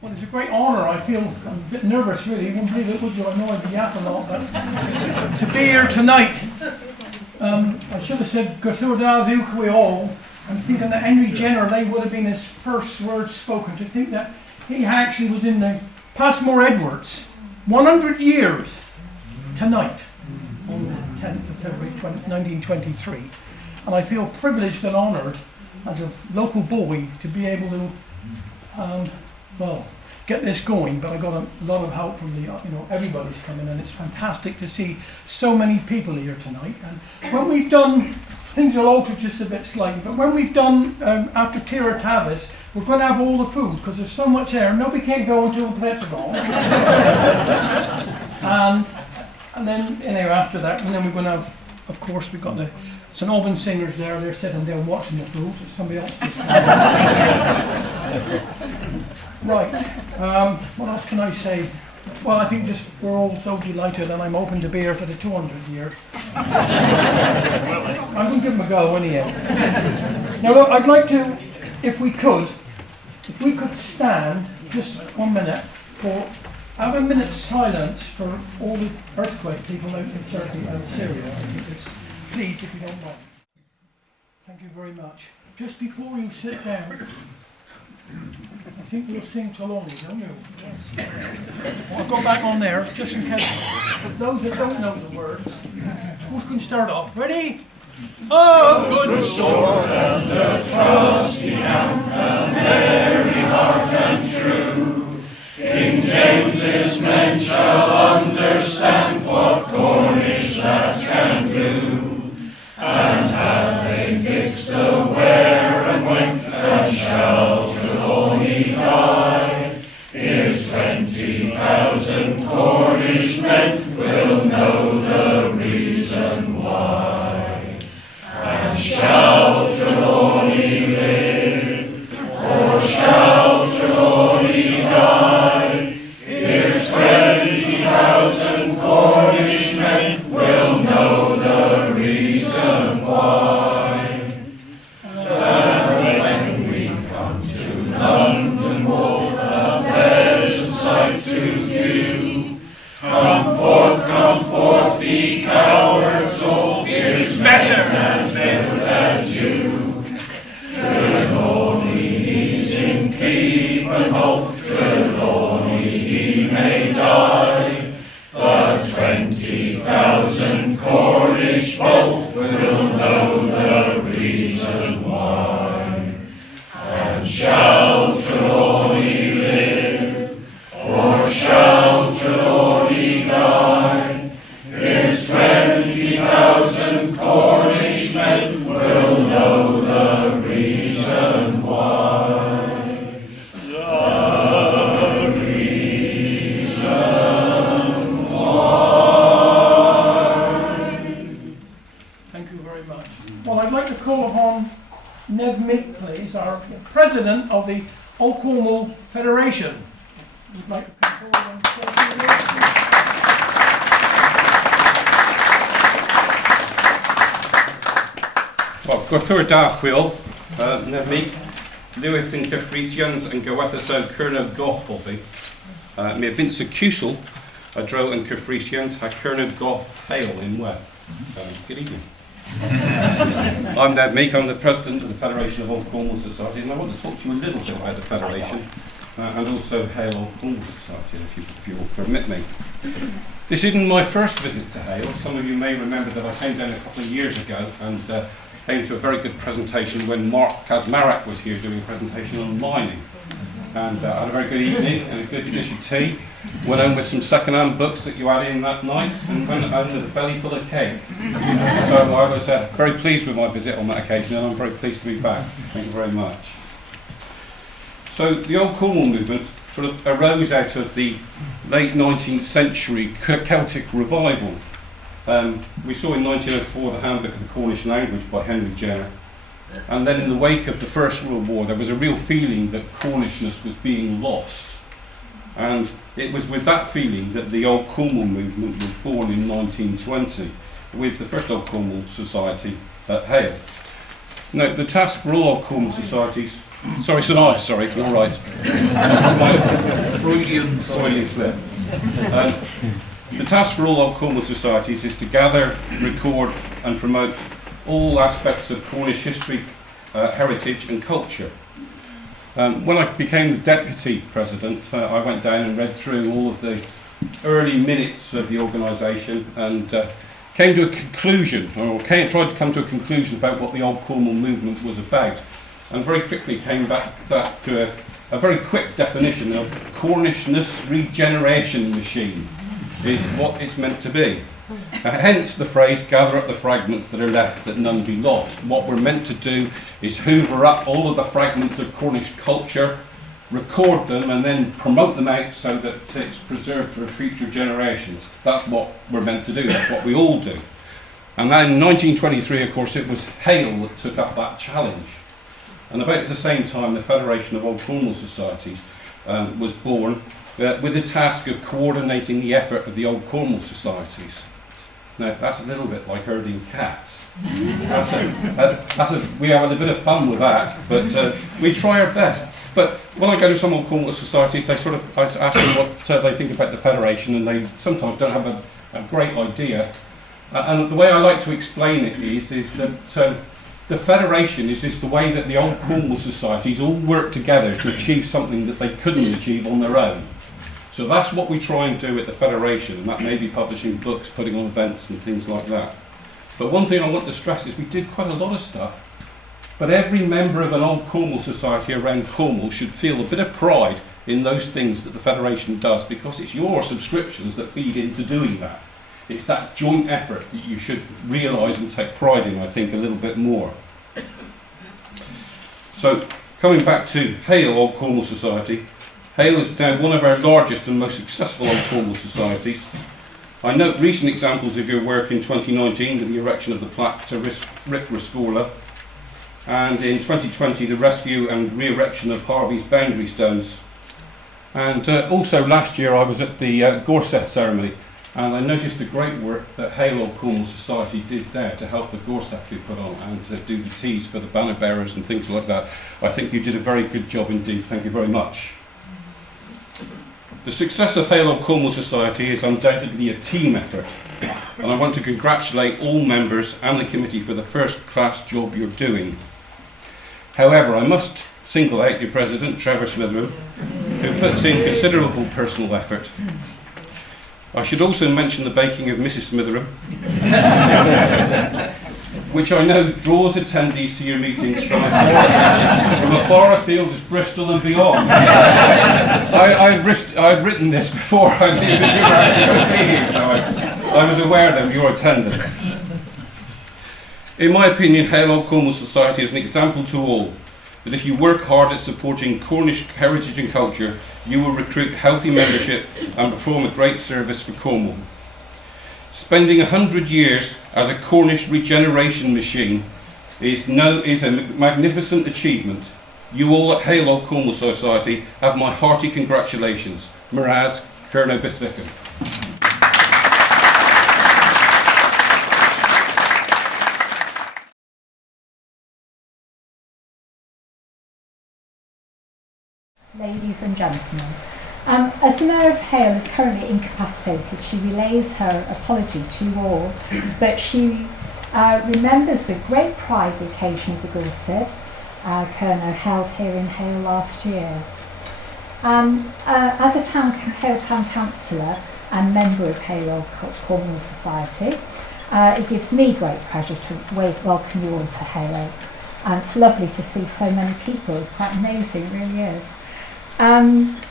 Well, it's a great honour. I feel I'm a bit nervous, really. You wouldn't believe it, would you? I know I'd be yapping a lot, but to be here tonight, I should have said Gothuda Viukwe all. I'm thinking that Henry Jenner, they would have been his first words spoken. To think that he actually was in the Passmore Edwards 100 years tonight, on the 10th of February 1923. And I feel privileged and honoured as a local boy to be able to well, get this going, but I got a lot of help from everybody's coming, and it's fantastic to see so many people here tonight. And when we've done, things will alter just a bit slightly, but when we've done, after Tira Tavis, we're going to have all the food, because there's so much air, nobody can go until the plates are gone. and then, after that, and then we're going to have, of course, we've got the St Albans singers there, they're sitting there watching the food, so somebody else just Right, what else can I say? Well, I think just we're all so delighted, and I'm open to be here for the 200th year. I'm going to give them a go anyway. Now look, I'd like to, if we could stand just 1 minute have a minute's silence for all the earthquake people out in Turkey and Syria. Please, if you don't mind. Thank you very much. Just before you sit down, I think we'll sing Toloni, don't you? Yes. I'll go back on there, just in case. For those that don't know the words, who can start off? Ready? Oh, good sword and a trusty hand, a merry heart and true. King James's men shall understand what Cornish lads can do. And have they fixed the where and when, and shall Trelawney die? Here's 20,000 Cornish men will know the reason why. And shall Trelawney live, or shall Trelawney die? Here's 20,000 Cornish men will know the reason why. And when we come to London Wall, a pleasant sight to view. Come forth, ye cowards all, here's better as ever as you. Trelawney he's in keep and hope, Trelawney he may die, but 20,000 Cornish folk will know the reason why. And shall Trelawney live, or shall Trelawney die? Here's 20,000 Cornish men will know the reason why. The reason why. Thank you very much. Well, I'd like to call upon Nev Meek, please, our president of the Old Cornwall Federation. We'd like to come forward and say a few words. Wel, gwrthwyr da chwil, Nev Meek, Lewis yn Cyffrisians yn gywathas o Cyrnod Goch o fi. Mae Vince Cusel, a dro yn Cyffrisians, ha Cyrnod Goch Hayle in Web. Good evening. I'm Nev Meek, I'm the president of the Federation of Old Cornwall Societies, and I want to talk to you a little bit about the Federation and also Hayle Old Cornwall Society, if you will permit me. This isn't my first visit to Hayle. Some of you may remember that I came down a couple of years ago and came to a very good presentation when Mark Kazmarek was here doing a presentation on mining. And I had a very good evening and a good dish of tea. Went home with some second-hand books that you had in that night and went home with a belly full of cake. So I was very pleased with my visit on that occasion, and I'm very pleased to be back. Thank you very much. So the Old Cornwall movement sort of arose out of the late 19th century Celtic revival. We saw in 1904 the Handbook of the Cornish Language by Henry Jenner. And then in the wake of the First World War, there was a real feeling that Cornishness was being lost. And it was with that feeling that the Old Cornwall movement was born in 1920, with the first Old Cornwall Society at Hayle. Now, the task for all Old Cornwall societies Sorry, St Ives, sorry, all right. Freudian slip. The task for all Old Cornwall societies is to gather, record and promote all aspects of Cornish history, heritage and culture. When I became the deputy president, I went down and read through all of the early minutes of the organisation and came to a conclusion, or tried to come to a conclusion about what the Old Cornwall movement was about, and very quickly came back to a very quick definition of Cornishness regeneration machine is what it's meant to be. Hence the phrase, gather up the fragments that are left that none be lost. What we're meant to do is hoover up all of the fragments of Cornish culture, record them and then promote them out so that it's preserved for future generations. That's what we're meant to do, that's what we all do. And then in 1923, of course, it was Hayle that took up that challenge. And about the same time, the Federation of Old Cornwall Societies was born with the task of coordinating the effort of the Old Cornwall Societies. Now, that's a little bit like herding cats. We have a bit of fun with that, but we try our best. But when I go to some Old Cornwall societies, I ask them what they think about the Federation, and they sometimes don't have a great idea. And the way I like to explain it is that the Federation is the way that the Old Cornwall societies all work together to achieve something that they couldn't achieve on their own. So that's what we try and do at the Federation, and that may be publishing books, putting on events and things like that. But one thing I want to stress is we did quite a lot of stuff, but every member of an Old Cornwall society around Cornwall should feel a bit of pride in those things that the Federation does, because it's your subscriptions that feed into doing that. It's that joint effort that you should realise and take pride in, I think, a little bit more. So, coming back to Hayle Old Cornwall Society, Hayle is now one of our largest and most successful Old Cornwall societies. I note recent examples of your work in 2019 with the erection of the plaque to Rick Rescorla, and in 2020 the rescue and re-erection of Harvey's boundary stones. And also last year I was at the Gorseth ceremony, and I noticed the great work that Hayle Old Cornwall Society did there to help the Gorseth be put on and to do the teas for the banner bearers and things like that. I think you did a very good job indeed. Thank you very much. The success of Hayle Old Cornwall Society is undoubtedly a team effort, and I want to congratulate all members and the committee for the first-class job you're doing. However, I must single out your president, Trevor Smitheram, who puts in considerable personal effort. I should also mention the baking of Mrs. Smitheram, which I know draws attendees to your meetings from as far afield as Bristol and beyond. I'd written this before I knew that you were actually here, so I was aware of your attendance. In my opinion, Hayle Old Cornwall Society is an example to all that if you work hard at supporting Cornish heritage and culture, you will recruit healthy membership and perform a great service for Cornwall. Spending 100 years as a Cornish regeneration machine is a magnificent achievement. You all at Hayle Old Cornwall Society have my hearty congratulations. Miraz, Cerno Bisvican. Ladies and gentlemen, as the Mayor of Hayle is currently incapacitated, she relays her apology to you all, but she remembers with great pride the occasion of the Gorsedd Cerno held here in Hayle last year. As a Hayle Town Councillor and member of Hayle Old Cornwall Society, it gives me great pleasure to welcome you all to Hayle. And it's lovely to see so many people. It's quite amazing, it really is.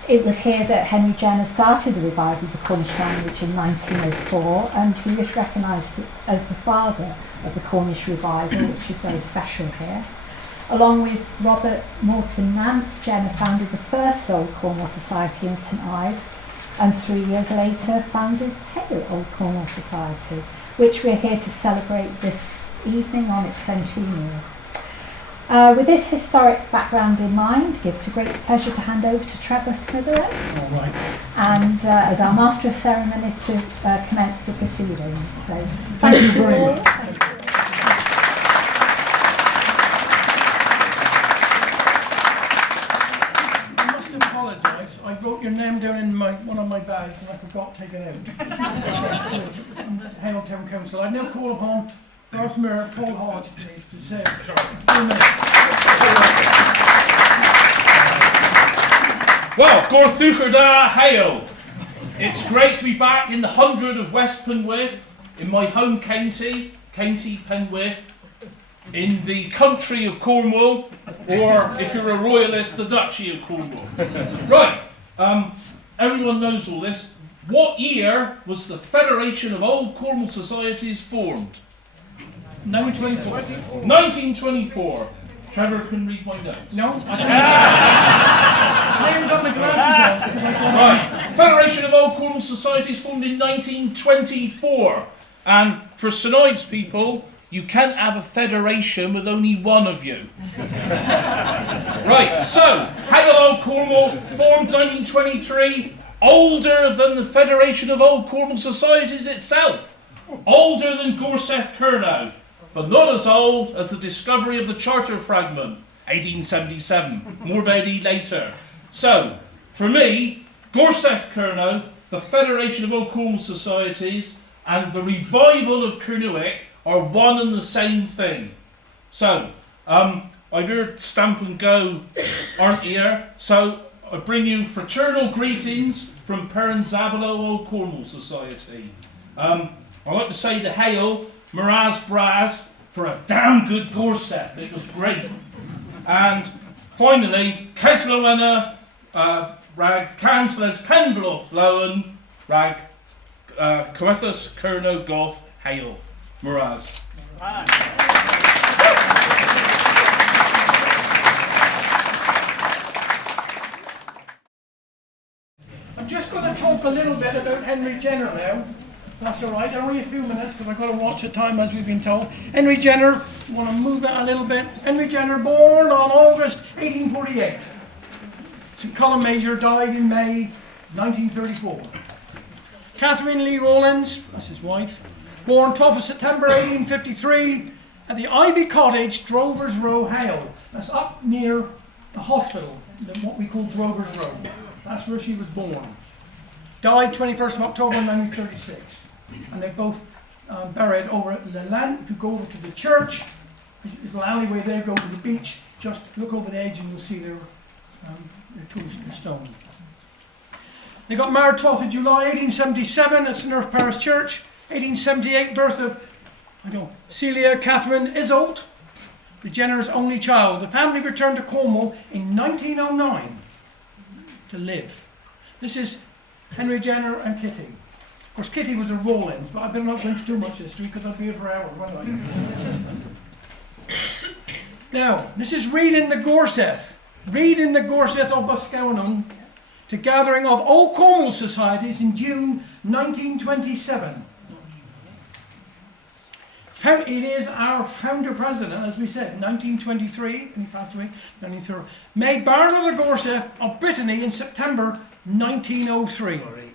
It was here that Henry Jenner started the revival of the Cornish language in 1904, and he is recognised as the father of the Cornish revival, which is very special here. Along with Robert Morton Nance, Jenner founded the first Old Cornwall Society in St Ives, and 3 years later founded Hayle Old Cornwall Society, which we're here to celebrate this evening on its centennial. With this historic background in mind, it gives a great pleasure to hand over to Trevor Smitheram. All right. And as our Master of Ceremonies to commence the proceedings. So, Thank you very much. my bags and I forgot to take it out. Hayle Town Council. I now call upon Ross Mayor Paul Hodge, please, to say a few minutes. Well, Gorthúchar da Hayle. It's great to be back in the 100 of West Penwith, in my home county, County Penwith, in the country of Cornwall, or if you're a royalist, the Duchy of Cornwall. Right, everyone knows all this. What year was the Federation of Old Cornwall Societies formed? 1924. 1924. Trevor can read my notes. No? I haven't got my glasses on. Right. Federation of Old Cornwall Societies formed in 1924. And for St Ives people, you can't have a federation with only one of you. Right, so, Hayle Old Cornwall, formed 1923, older than the Federation of Old Cornwall Societies itself. Older than Gorseth Curnow, but not as old as the discovery of the Charter Fragment, 1877. More about it later. So, for me, Gorseth Curnow, the Federation of Old Cornwall Societies, and the revival of Kernuic are one and the same thing. So, I've heard Stamp and Go aren't here, so I bring you fraternal greetings from Perrin Zabalo Old Cornwall Society. I'd like to say to Hayle, Miraz Braz, for a damn good Gorseth. It was great. And finally, Keslowena, Rag Kansles Penbloth Lowen, Rag Coethus Curnow Goth Hayle. Miraz. I'm just going to talk a little bit about Henry Jenner now. That's all right. Only a few minutes because I've got to watch the time as we've been told. Henry Jenner, I want to move it a little bit. Henry Jenner, born on August 1848. St Column Major, died in May 1934. Catherine Lee Rowlands, that's his wife, born 12th of September 1853 at the Ivy Cottage, Drovers Row, Hayle. That's up near the hospital, what we call Drovers Row. That's where she was born. Died 21st of October 1936. And they're both buried over at the land. If you go over to the church, there's an alleyway there, go to the beach, just look over the edge and you'll see their tombstone. They got married 12th of July 1877 at St Earth Parish Church. 1878 birth of Celia Catherine Isolt, the Jenner's only child. The family returned to Cornwall in 1909 to live. This is Henry Jenner and Kitty. Of course, Kitty was a Rowlands, but I better not go into too much history because I'll be here for hours, won't I? Now, this is Read in the Gorseth. Read in the Gorseth of Boscawen to gathering of Old Cornwall societies in June 1927. It is our founder president, as we said, 1923, and he passed away, 1930. Made Baron of the Gorseth of Brittany in September 1903. Sorry.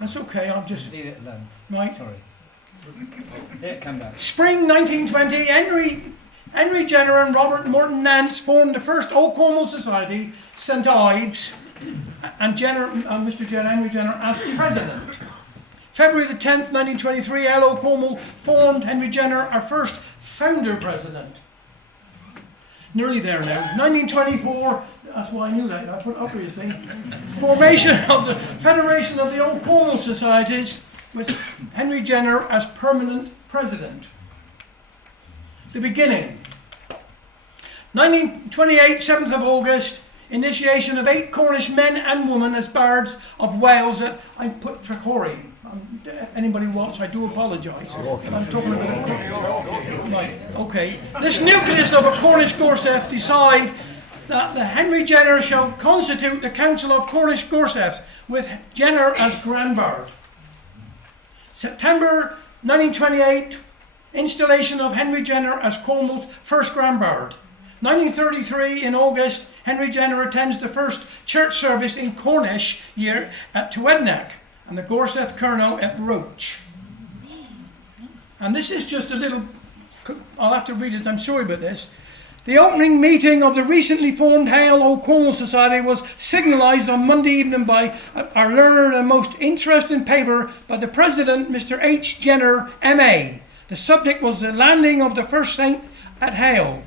That's okay, I'll just... Leave it alone. Right. Sorry. Let it come back. Spring 1920, Henry Jenner and Robert Morton Nance formed the first Old Cornwall Society, St Ives, and Mr. Henry Jenner as president. February the 10th, 1923, Hayle Old Cornwall formed Henry Jenner, our first founder president. Nearly there now. 1924, that's why I knew that, I put it up here, you see. Formation of the Federation of the Old Cornwall Societies with Henry Jenner as permanent president. The beginning. 1928, 7th of August, initiation of 8 Cornish men and women as bards of Wales at, I put Trachory. Anybody wants, I do apologise. I'm talking about right, okay. This nucleus of a Cornish Gorseth decide that the Henry Jenner shall constitute the Council of Cornish Gorseth with Jenner as Grand Bard. September 1928, installation of Henry Jenner as Cornwall's first Grand Bard. 1933, in August, Henry Jenner attends the first church service in Cornish year at Tuednac and the Gorseth Curnow at Roach. And this is just a little, I'll have to read it, I'm sorry about this. The opening meeting of the recently formed Hayle Old Cornwall Society was signalised on Monday evening by our learned and most interesting paper by the President, Mr. H. Jenner, M.A. The subject was the landing of the first saint at Hayle.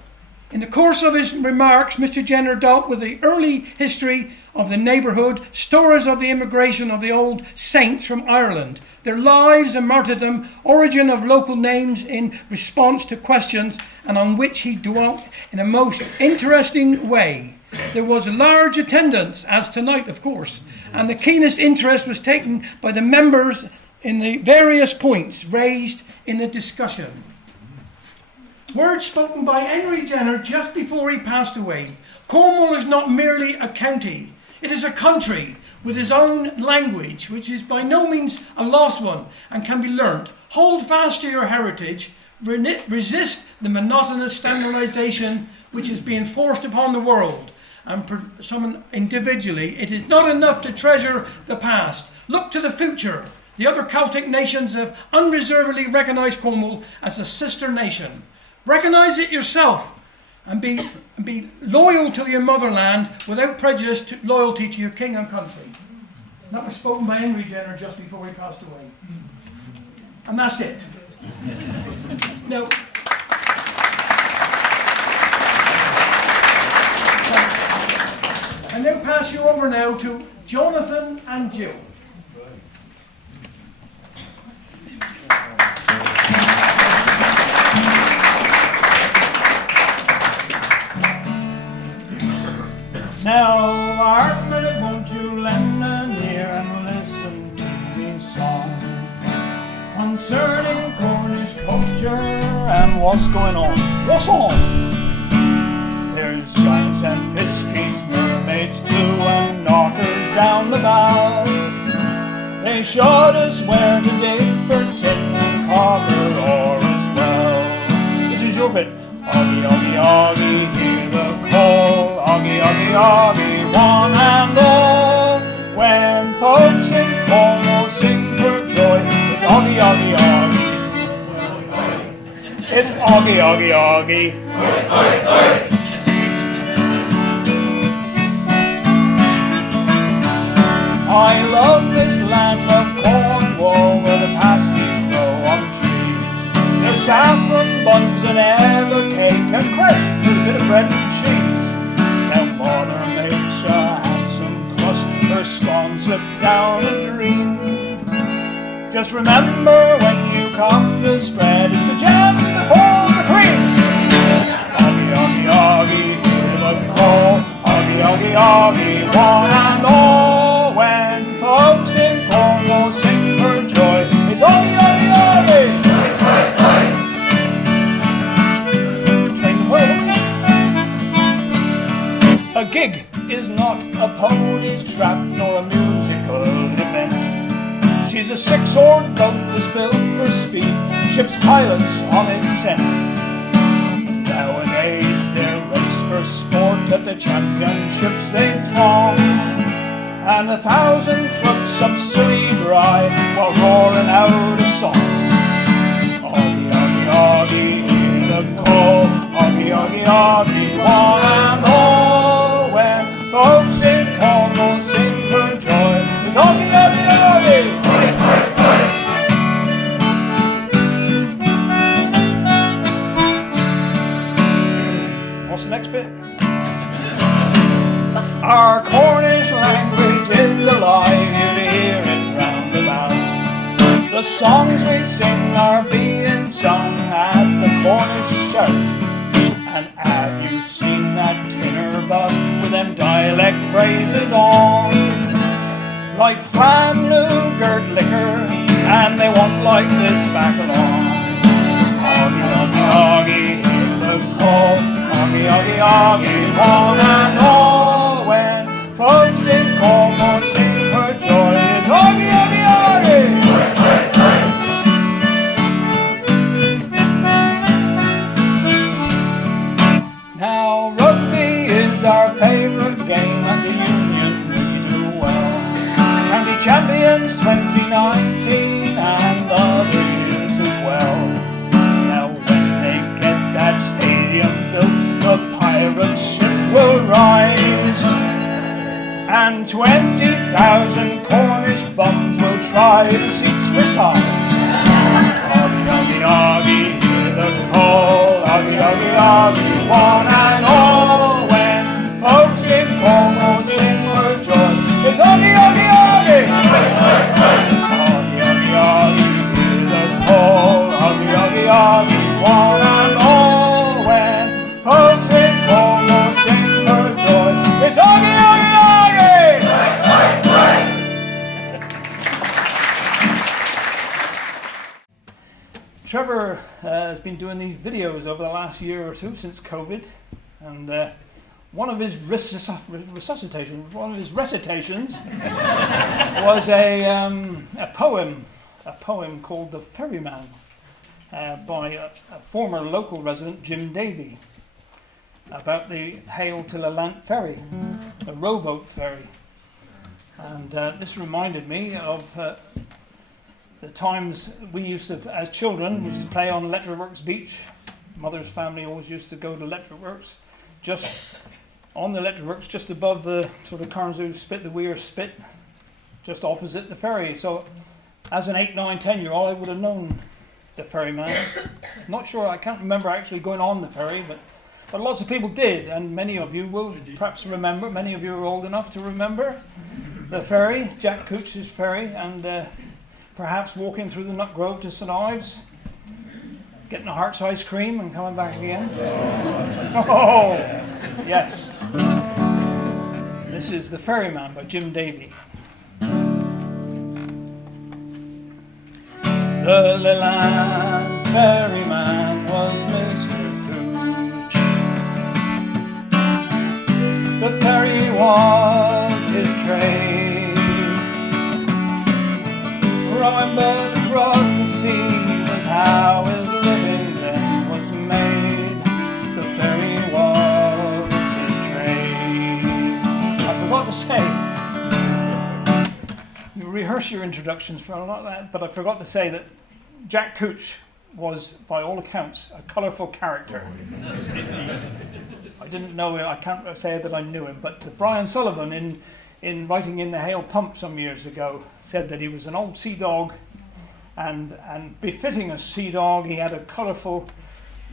In the course of his remarks, Mr. Jenner dealt with the early history of the neighbourhood, stories of the immigration of the old saints from Ireland, their lives and martyrdom, origin of local names in response to questions, and on which he dwelt in a most interesting way. There was a large attendance, as tonight of course, and the keenest interest was taken by the members in the various points raised in the discussion. Words spoken by Henry Jenner just before he passed away. Cornwall is not merely a county, it is a country with its own language, which is by no means a lost one and can be learnt. Hold fast to your heritage, resist the monotonous standardization which is being forced upon the world. And for someone individually, it is not enough to treasure the past. Look to the future. The other Celtic nations have unreservedly recognised Cornwall as a sister nation. Recognise it yourself and be loyal to your motherland without prejudice to loyalty to your king and country. And that was spoken by Henry Jenner just before he passed away. And that's it. Now, I now pass you over now to Jonathan and Jill. Now, art minute, won't you lend an ear and listen to me song concerning Cornish culture and what's going on? What's on? There's giants and piskies, mermaids too, and knockers down the bow. They showed us where to dig for tin and copper ore as well. This is your bit. Oggy, oggy, oggy, hear the call. Oggy, oggy, oggy, one and all. When folks in Cornwall sing for joy, it's oggy, oggy, oggy. It's oggy, oggy, oggy. I love this land of Cornwall where the pasties grow on trees. There's saffron buns and ever cake and crisp with a bit of bread and cheese. Now mortar makes a handsome crust, her scones slip down a dream. Just remember when you come to spread, it's the jam before the cream. Oggy, oggy, oggy, hear the call. Oggy, oggy, oggy, one and all. When folks in Cornwall sing for joy, it's oggy, oggy, oggy. A gig is not a pony's trap nor a musical event. She's a six-oared boat that's built for speed, ships pilots on its scent. Nowadays they race for sport at the championships they throng, and 1,000 throats of silly dry while roaring out a song. Oggy, oggy, oggy, hear the call. Oggy, oggy, oggy, one and all. When folks in Cornwall sing for joy, it's oggy, oggy, oggy. What's the next bit? Our Cornish language is alive, you'll hear it round about. The songs we sing are being sung at the Cornish shout. And have you seen that tinner bus with them dialect phrases on? Like flam, nougat, liquor, and they want like this back along. Oggy, oggy, oggy, hear the call. Oggy, oggy, oggy, one and all. When folks in Cornwall sing for joy, it's oggy, oggy, oggy. Now rugby is our favourite game at the Union, we do well. County champions 2019 and other years as well. Now when they get that stadium built, the and 20,000 Cornish bums will try the seats for size. Oggy, oggy, oggy, hear the call, oggy, oggy, oggy, one and all. When folks in Cornwall sing for joy, it's oggy, oggy, oggy. Oggy, oggy, oggy, hear the call, oggy, oggy, oggy, one and all. When folks in Cornwall sing for joy, it's oggy, oggy, oggy. Trevor has been doing these videos over the last year or two since COVID, and one of his recitations was a poem called "The Ferryman" by a former local resident, Jim Davy, about the Hayle to Lelant ferry, a rowboat ferry, and this reminded me of the times we used to, as children, used to play on Electric Works Beach. Mother's family always used to go to Electric Works, just on the Electric Works, just above the sort of Carnzoo Spit, the Weir Spit, just opposite the ferry. So, as an 8, 9, 10-year-old, I would have known the ferryman. Not sure, I can't remember actually going on the ferry, but lots of people did, and many of you will perhaps remember. Many of you are old enough to remember the ferry, Jack Cooch's ferry, and perhaps walking through the Nut Grove to St Ives, getting a Hart's ice cream and coming back again. Oh, yes. This is The Ferryman by Jim Davy. The Leland ferryman was Mr. Cooch. The ferry was his trade. Rowing boats across the sea was how his living then was made. The ferry was his trade. I forgot to say, you rehearse your introductions for a lot of that, but I forgot to say that Jack Cooch was, by all accounts, a colourful character. I didn't know him, I can't say that I knew him, but Brian Sullivan in writing in the Hayle Pump some years ago, said that he was an old sea dog, and befitting a sea dog, he had a colourful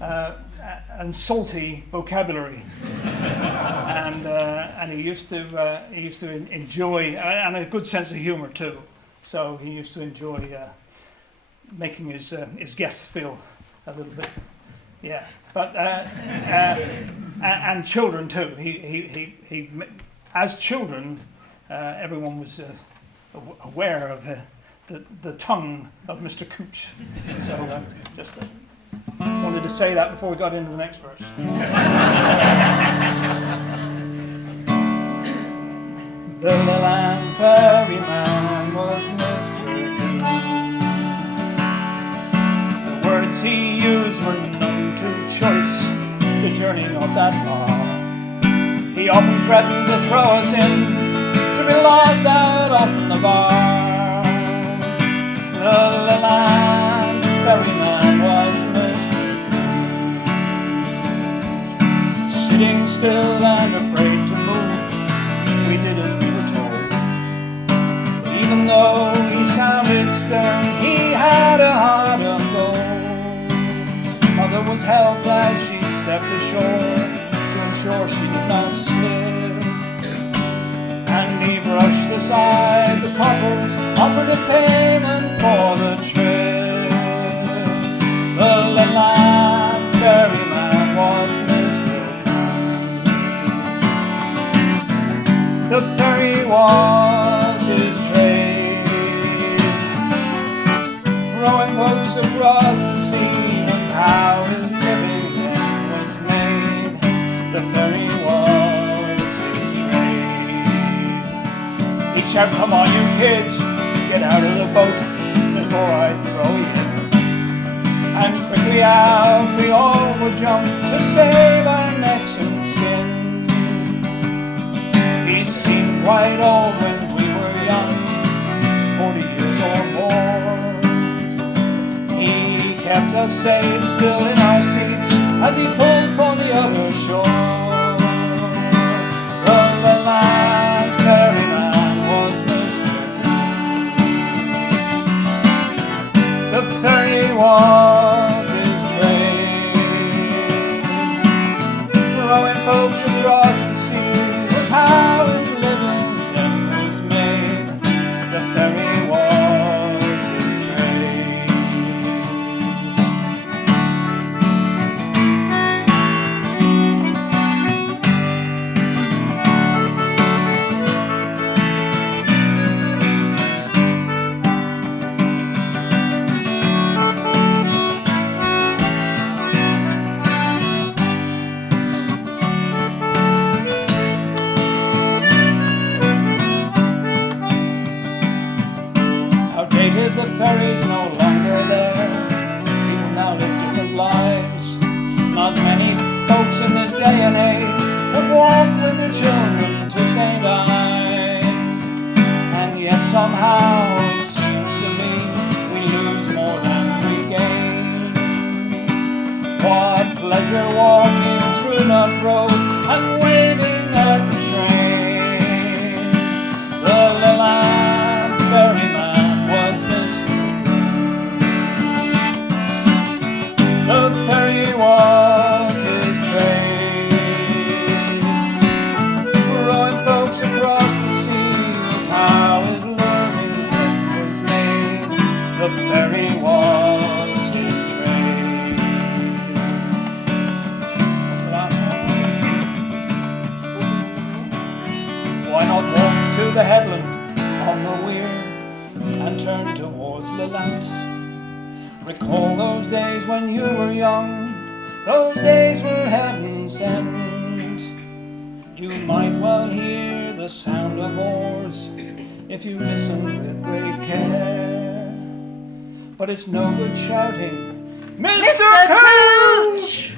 and salty vocabulary, and he used to enjoy, and a good sense of humour too. So he used to enjoy making his guests feel a little bit, yeah. But and children too. He as children. Everyone was aware of the tongue of Mr. Cooch. So just wanted to say that before we got into the next verse. The Leland ferryman was Mr. Cooch. The words he used were none too choice, the journey not that far. He often threatened to throw us in, to be lost out on the bar. The Leland ferryman was Mr. Cooch. Sitting still and afraid to move, we did as we were told. But even though he sounded stern, he had a heart of gold. Mother was helpless, she stepped ashore to ensure she did not slip. And he brushed aside the coppers, offered a payment for the trip. The Leland ferryman was Mr. Cooch. The ferry was his trade. Rowing boats across the sea was how his living then was made. The ferry was his trade. He shouted, "Come on, you kids, get out of the boat before I throw you in." And quickly out we all would jump to save our necks and skin. He seemed quite old when we were young, 40 years or more. He kept us safe still in our seats as he pulled for the other shore. The Leland ferryman parents in this day and age would walk with their children to St. Ives. And yet somehow it seems to me we lose more than we gain. What pleasure walking through Nut Road and waving at the train. The Leland ferryman was Mr. Gooch. The ferry was his trade. Rowing folks across the sea was how his living was made. The ferry was his trade. What's the last one? Why not walk to the headland on the weir and turn towards Leland? Recall those days when you were young, those days were heaven sent. You might well hear the sound of oars if you listen with great care. But it's no good shouting, Mr. Cooch!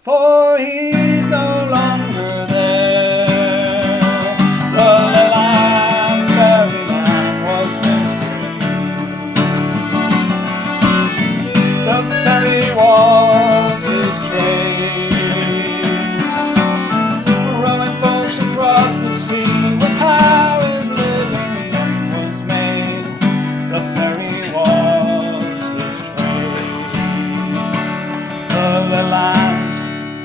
For he's no longer there. The Leland ferryman was Mr. Cooch. The ferry was his trade. Rowing folks across the sea was how his living was made. The ferry was his trade. The Leland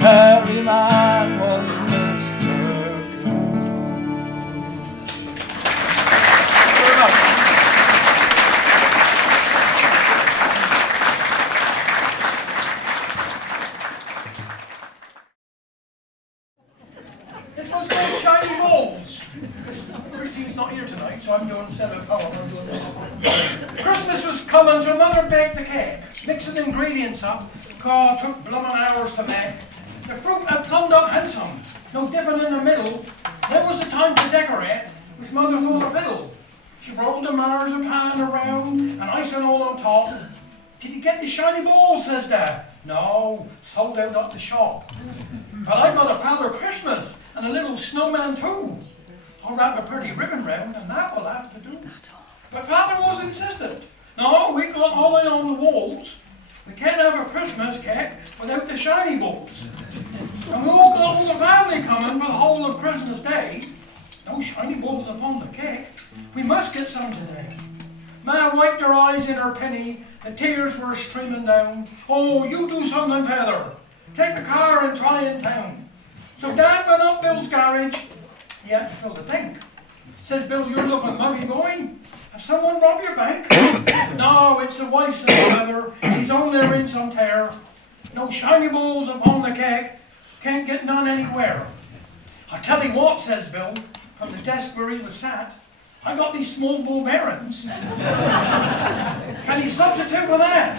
ferryman was Mr. Cooch. Very much. This one's called Shiny Balls. Christine's not here tonight, so I'm doing instead of poem, I'm doing this. Christmas was coming, so Mother baked the cake, mixing the ingredients up. God, took bloomin' hours to make. The fruit had plumbed up handsome, no dipping in the middle. Then was the time to decorate, which Mother thought a fiddle. She rolled the marzipan around and icing all on top. Did you get the shiny balls, says Dad. No, sold out at the shop. But I got a Father Christmas and a little snowman too. I'll wrap a pretty ribbon round and that will have to do. But Father was insistent. No, we got all in on the walls. We can't have a Christmas cake without the shiny balls. And we all got all the family coming for the whole of Christmas Day. No shiny balls upon the cake. We must get some today. Ma wiped her eyes in her penny. The tears were streaming down. Oh, you do something, Father. Take the car and try in town. So Dad went up Bill's garage. He had to fill the tank. Says Bill, you're looking muggy going. Have someone robbed your bank? No, it's the wife, says Father. He's on there in some tear. No shiny balls upon the cake. Can't get none anywhere. I tell you what, says Bill, from the desk where he was sat. I got these small ball bearings. Can you substitute for that?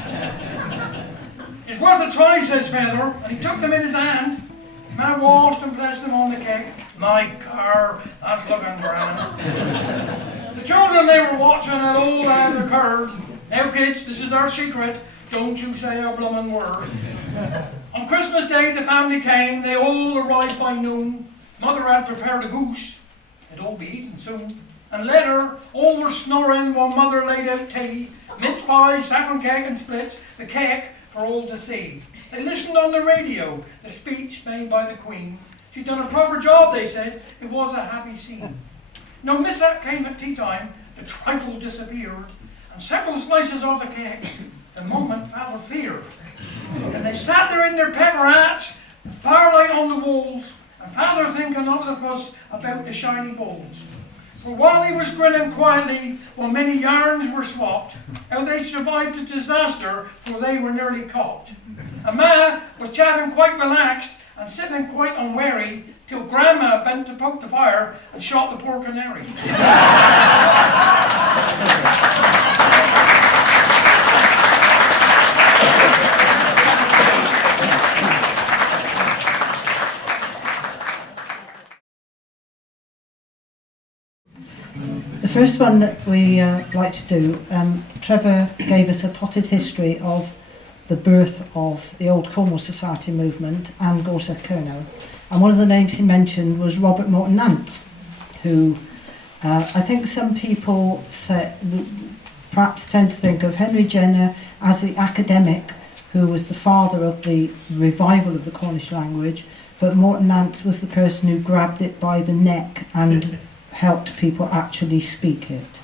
It's worth a try, says Father, and he took them in his hand. Man washed and blessed them on the cake. My car, that's looking grand. The children, they were watching it all that occurred. Now kids, this is our secret. Don't you say a bloomin' word. On Christmas Day the family came. They all arrived by noon. Mother had prepared a goose. It'd all be eaten soon. And later, all were snoring while Mother laid out tea. Mince pies, saffron cake and splits. The cake for all to see. They listened on the radio, the speech made by the Queen. She'd done a proper job, they said. It was a happy scene. No mishap came at tea time. The trifle disappeared. And several slices of the cake, the moment Father feared. And they sat there in their pepper hats, the firelight on the walls, and Father thinking of the fuss about the shiny balls. For while he was grinning quietly, while many yarns were swapped, how they survived the disaster, for they were nearly copped. And Ma was chatting quite relaxed and sitting quite unwary, till Grandma bent to poke the fire and shot the poor canary. The first one that we like to do, Trevor gave us a potted history of the birth of the Old Cornwall Society movement and Gorseth Curnow. And one of the names he mentioned was Robert Morton Nance, who I think some people perhaps tend to think of Henry Jenner as the academic who was the father of the revival of the Cornish language, but Morton Nance was the person who grabbed it by the neck and helped people actually speak it,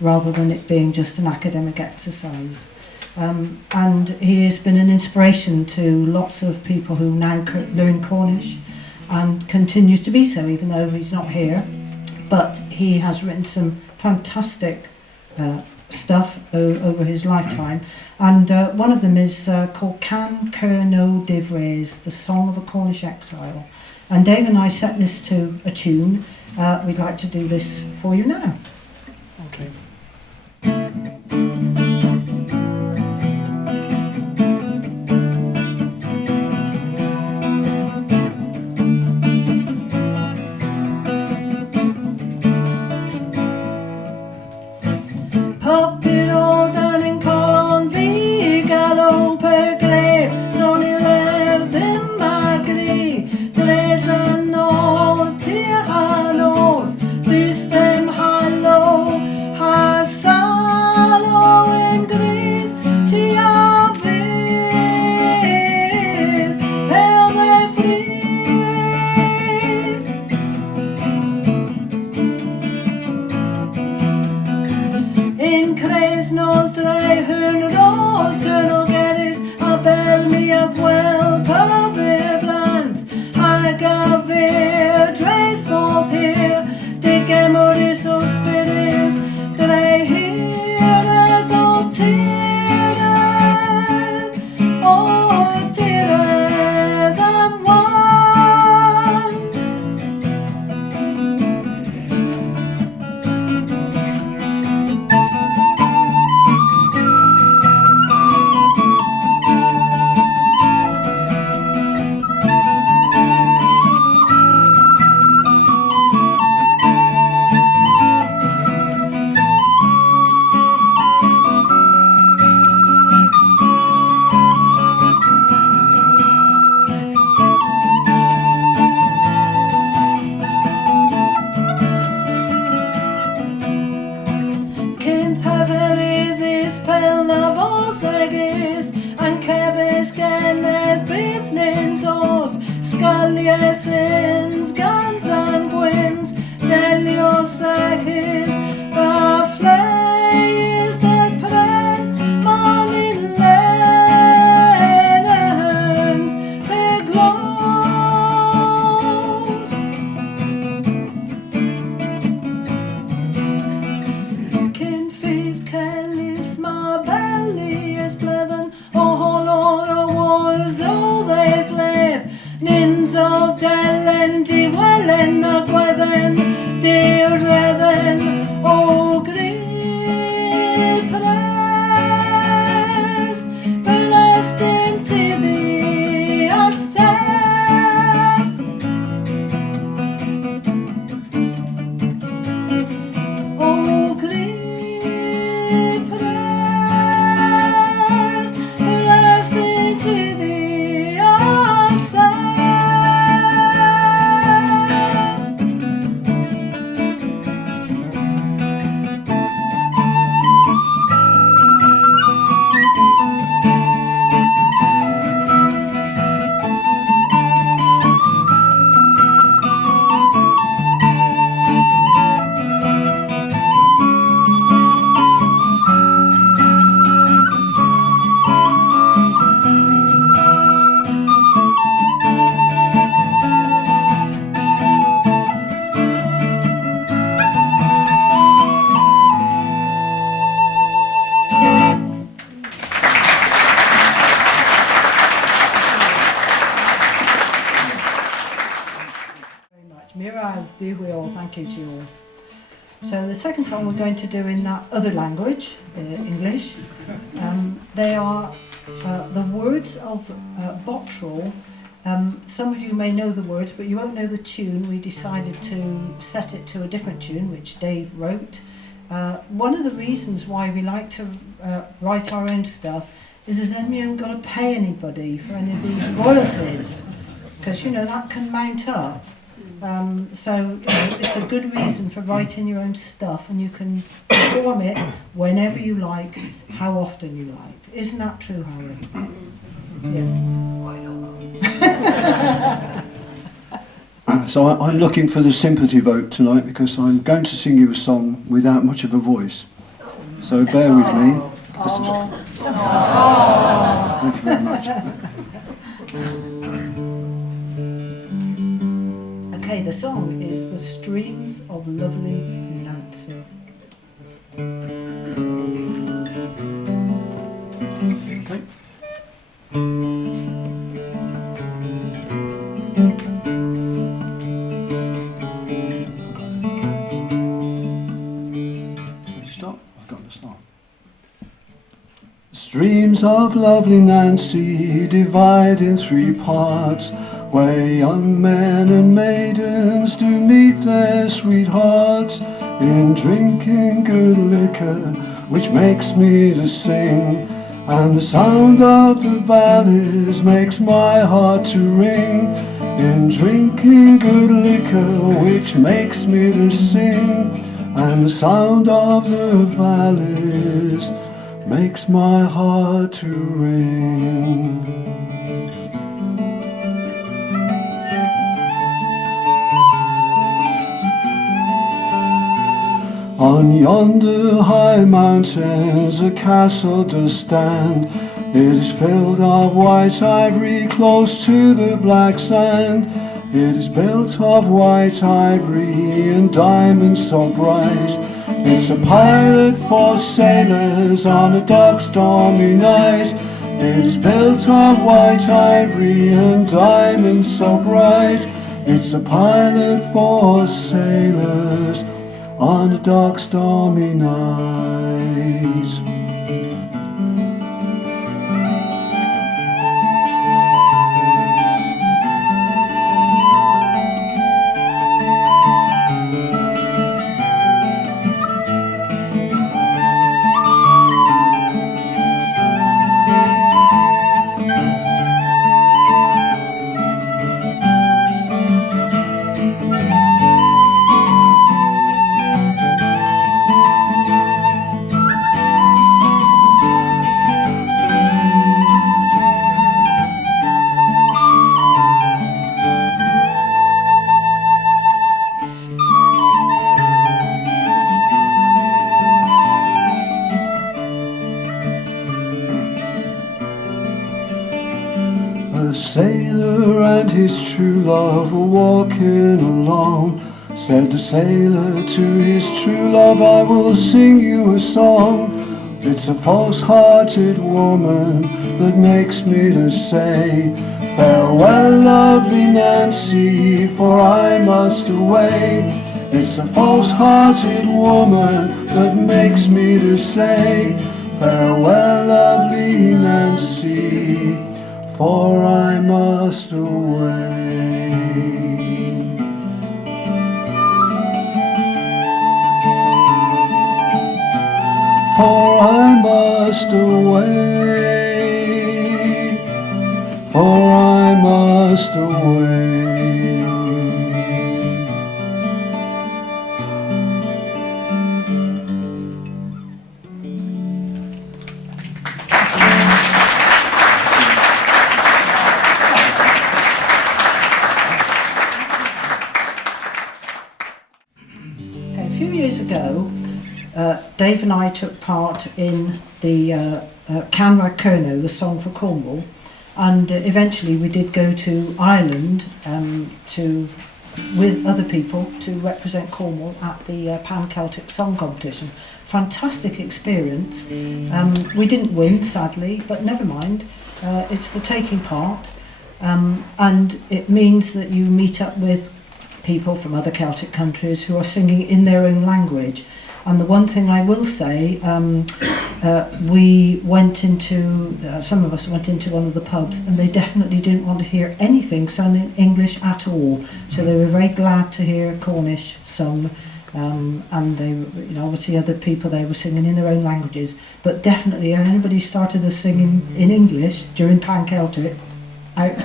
rather than it being just an academic exercise. And he has been an inspiration to lots of people who now learn Cornish, and continues to be so, even though he's not here. But he has written some fantastic stuff over his lifetime, and one of them is called Can Curnow Divrays, the Song of a Cornish Exile. And Dave and I set this to a tune. We'd like to do this for you now. Okay. Thank you to you all. So the second song we're going to do in that other language, English. They are the words of Bottrell. Some of you may know the words, but you won't know the tune. We decided to set it to a different tune, which Dave wrote. One of the reasons why we like to write our own stuff is as if you haven't got to pay anybody for any of these royalties, because you know that can mount up. So you know, it's a good reason for writing your own stuff, and you can perform it whenever you like, how often you like. Isn't that true, Harry? Yeah. So I'm looking for the sympathy vote tonight because I'm going to sing you a song without much of a voice. So bear with me. Thank you very much. Okay, the song is The Streams of Lovely Nancy. Okay. Stop. I've got to start. Streams of lovely Nancy divide in 3 parts, where young men and maidens do meet their sweethearts in drinking good liquor, which makes me to sing, and the sound of the valleys makes my heart to ring. In drinking good liquor, which makes me to sing, and the sound of the valleys makes my heart to ring. On yonder high mountains a castle does stand. It is filled of white ivory close to the black sand. It is built of white ivory and diamonds so bright. It's a pilot for sailors on a dark stormy night. It is built of white ivory and diamonds so bright. It's a pilot for sailors on a dark stormy night. A sailor and his true love were walking along. Said the sailor to his true love, I will sing you a song. It's a false-hearted woman that makes me to say, farewell, lovely Nancy, for I must away. It's a false-hearted woman that makes me to say, farewell, lovely Nancy, for I must away. For I must away, for I must away. Okay, a few years ago, Dave and I took part in the Canrag Kerno, the song for Cornwall, and eventually we did go to Ireland with other people to represent Cornwall at the Pan-Celtic Song Competition. Fantastic experience. We didn't win, sadly, but never mind. It's the taking part, and it means that you meet up with people from other Celtic countries who are singing in their own language. And the one thing I will say, we went into, some of us went into one of the pubs, and they definitely didn't want to hear anything sung in English at all. So they were very glad to hear Cornish sung and they, you know, obviously other people, they were singing in their own languages, but definitely anybody started the singing in English during Pan Celtic, out.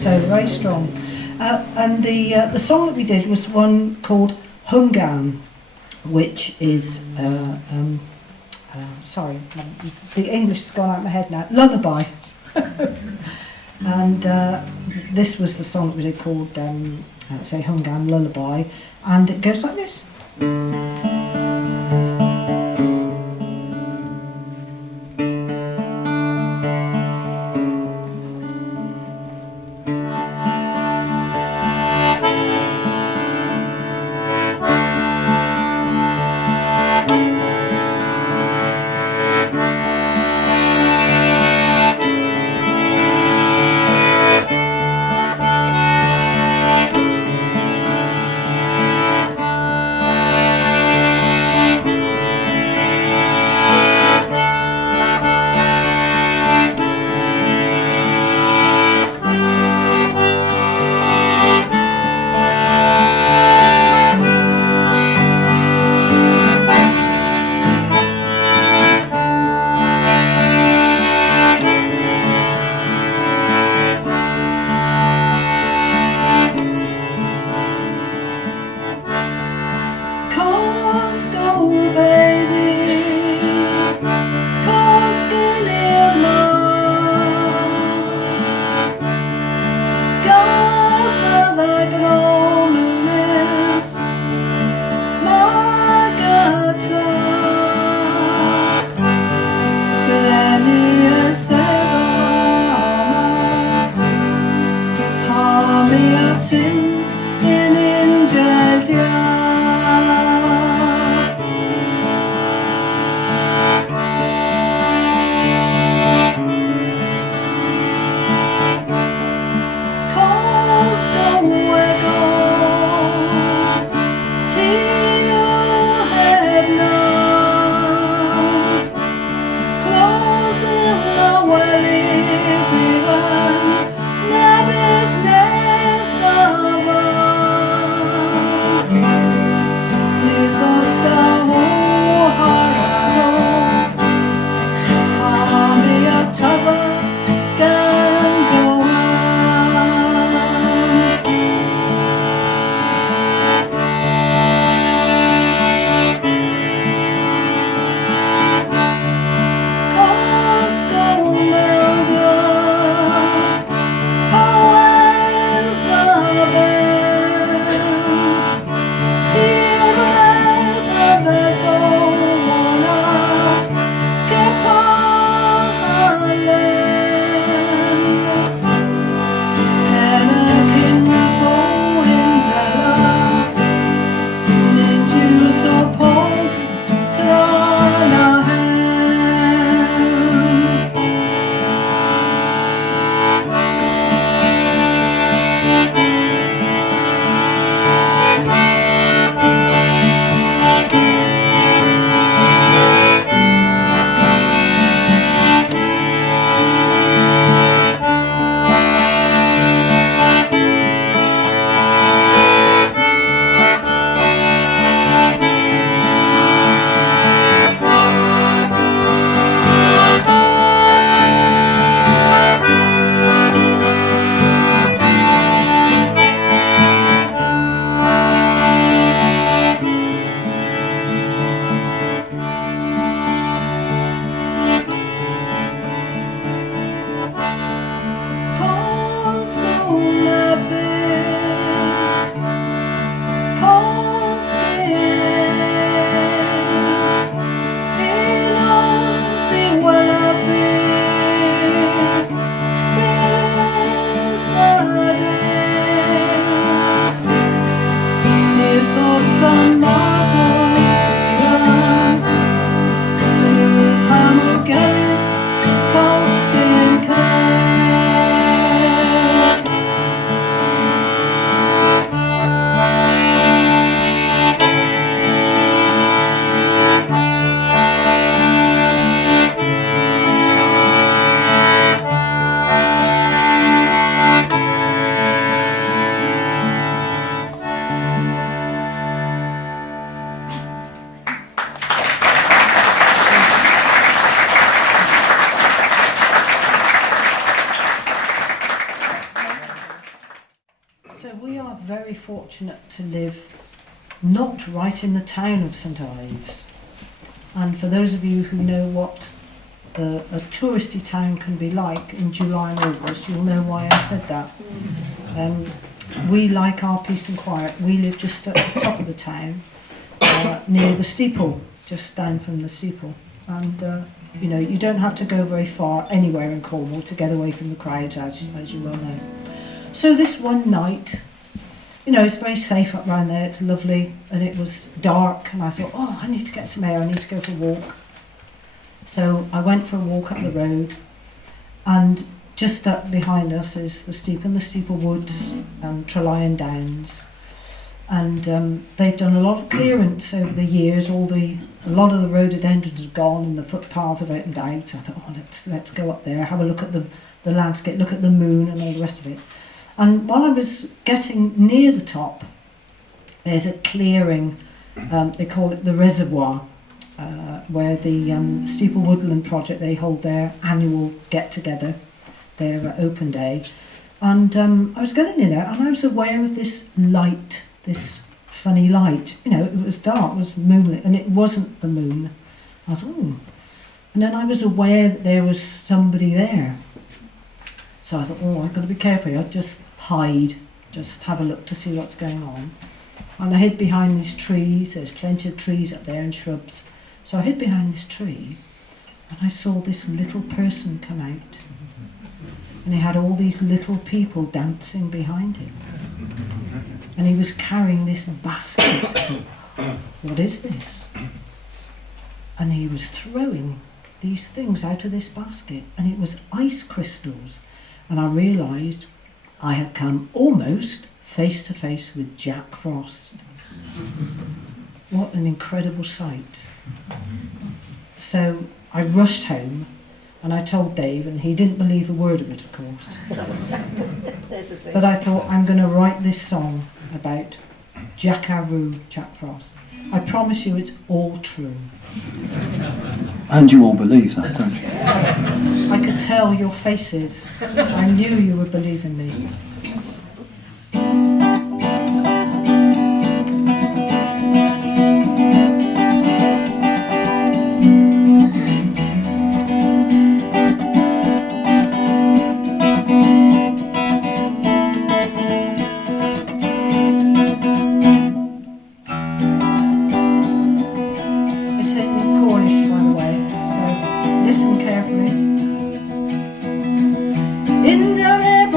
So very strong. And the song that we did was one called Hungan, which is sorry, the English has gone out of my head now. Lullaby. And this was the song that we did called say Hungan Lullaby, and it goes like this. So we are very fortunate to live not right in the town of St Ives. And for those of you who know what a touristy town can be like in July and August, you'll know why I said that. We like our peace and quiet. We live just at the top of the town, near the steeple, just down from the steeple. And you know, you don't have to go very far anywhere in Cornwall to get away from the crowds, as you well know. So this one night, you know, it's very safe up round there, it's lovely, and it was dark, and I thought, oh, I need to get some air, I need to go for a walk. So I went for a walk up the road, and just up behind us is the Steeple Woods and Trelion Downs. And they've done a lot of clearance over the years. A lot of the rhododendrons have gone and the footpaths have opened out. So I thought, oh, let's go up there, have a look at the landscape, look at the moon and all the rest of it. And while I was getting near the top, there's a clearing, they call it the reservoir, where the Steeple Woodland Project, they hold their annual get-together, their open day. And I was getting in there and I was aware of this light, this funny light. You know, it was dark, it was moonlit, and it wasn't the moon. I thought, oh. And then I was aware that there was somebody there. So I thought, oh, I've got to be careful. I'd just hide, just have a look to see what's going on. And I hid behind these trees. There's plenty of trees up there and shrubs. So I hid behind this tree, and I saw this little person come out. And he had all these little people dancing behind him. And he was carrying this basket. What is this? And he was throwing these things out of this basket, and it was ice crystals. And I realised I had come almost face to face with Jack Frost. What an incredible sight. So I rushed home and I told Dave, and he didn't believe a word of it, of course. But I thought, I'm going to write this song about Jackaroo, Jack Frost. I promise you it's all true. And you all believe that, don't you? I could tell your faces. I knew you would believe in me. In the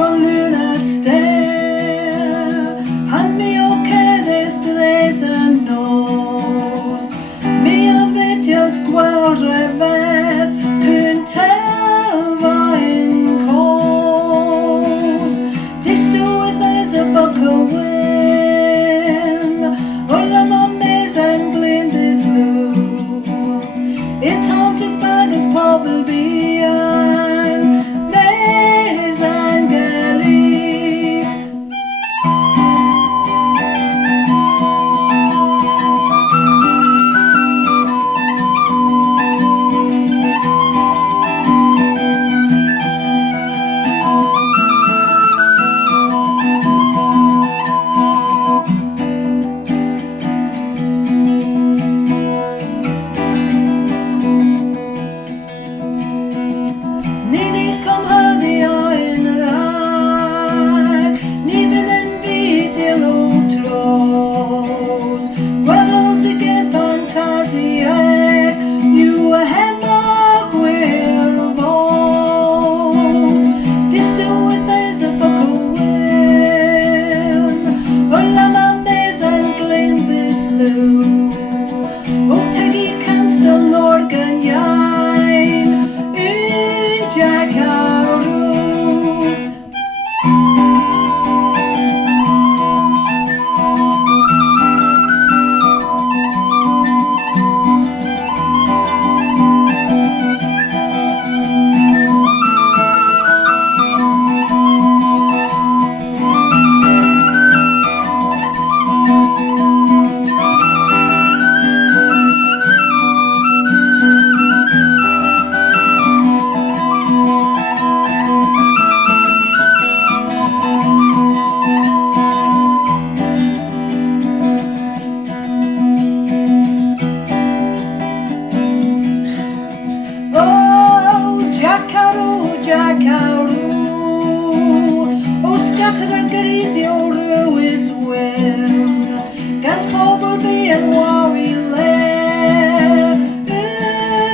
and worry there.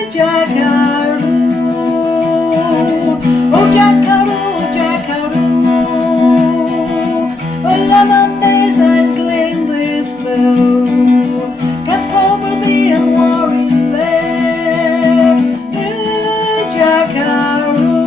Jackaroo, oh Jackaroo, Jackaroo, oh lemon days and gleam this snow. Cause Paul will be and worry there. Jackaroo.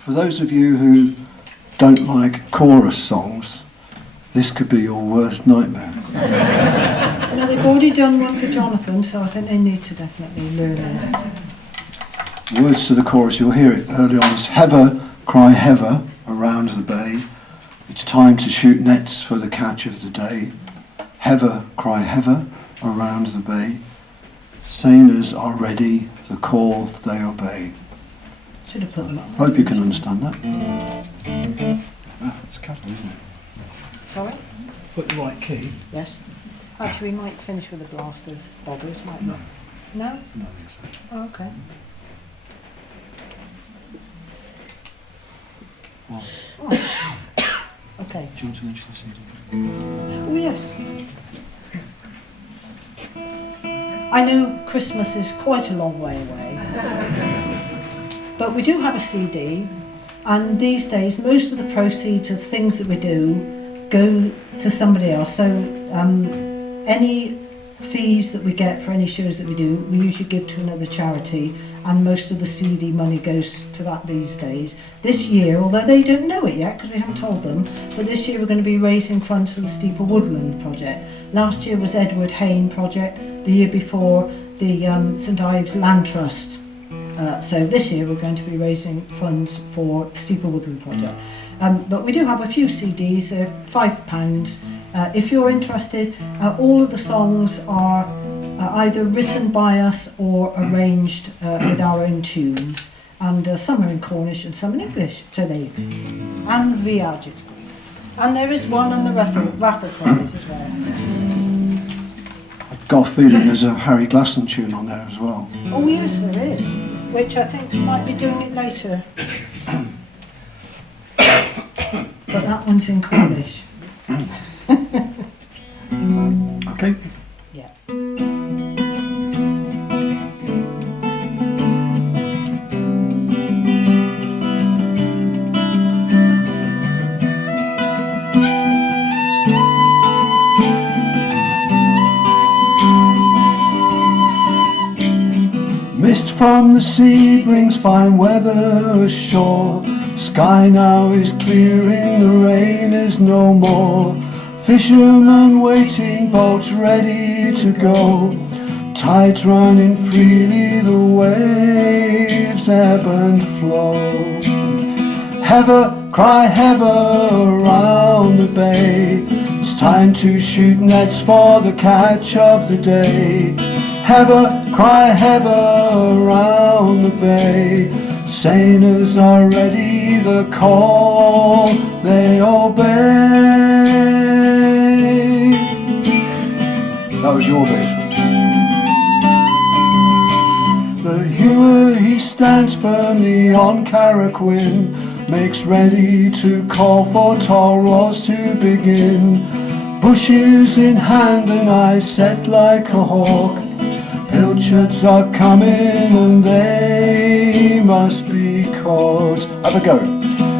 For those of you who don't like chorus songs, this could be your worst nightmare. No, they've already done one for Jonathan, so I think they need to definitely learn this. Words to the chorus, you'll hear it early on. It's hever, cry hever, around the bay. It's time to shoot nets for the catch of the day. Hever, cry hever, around the bay. Sailors are ready, the call they obey. Should have put them up. Hope you can understand that. It's capital, isn't it? Sorry? Put the right key. Yes. Actually, we might finish with a blast of boggers, might not? No? No, I think so. Oh, okay. Well, Okay. do you want to mention the CD? Oh, yes. I know Christmas is quite a long way away, but we do have a CD, and these days most of the proceeds of things that we do go to somebody else. So any fees that we get for any shows that we do, we usually give to another charity, and most of the CD money goes to that these days. This year, although they don't know it yet because we haven't told them, but this year we're going to be raising funds for the Steeple Woodland project. Last year was Edward Hayne project, the year before the St Ives Land Trust. So this year we're going to be raising funds for the Steeple Woodland project. But we do have a few CDs, £5. If you're interested, all of the songs are either written by us or arranged with our own tunes, and some are in Cornish and some in English, so there you go. And Viaggio. And there is one on the raffle prize as well. I've got a feeling there's a Harry Glasson tune on there as well. Oh yes, there is, which I think we might be doing it later. But that one's in Cornish. Okay. Yeah. Mist from the sea brings fine weather ashore. Sky now is clearing, the rain is no more. Fishermen waiting, boats ready to go. Tides running freely, the waves ebb and flow. Hever, cry hever around the bay. It's time to shoot nets for the catch of the day. Hever, cry hever around the bay. Sailors are ready, the call they obey. That was your bit. The hewer, he stands firmly on Carraquin, makes ready to call for toll rods to begin. Bushes in hand and eyes set like a hawk. Pilchards are coming and they must be caught. Have a go.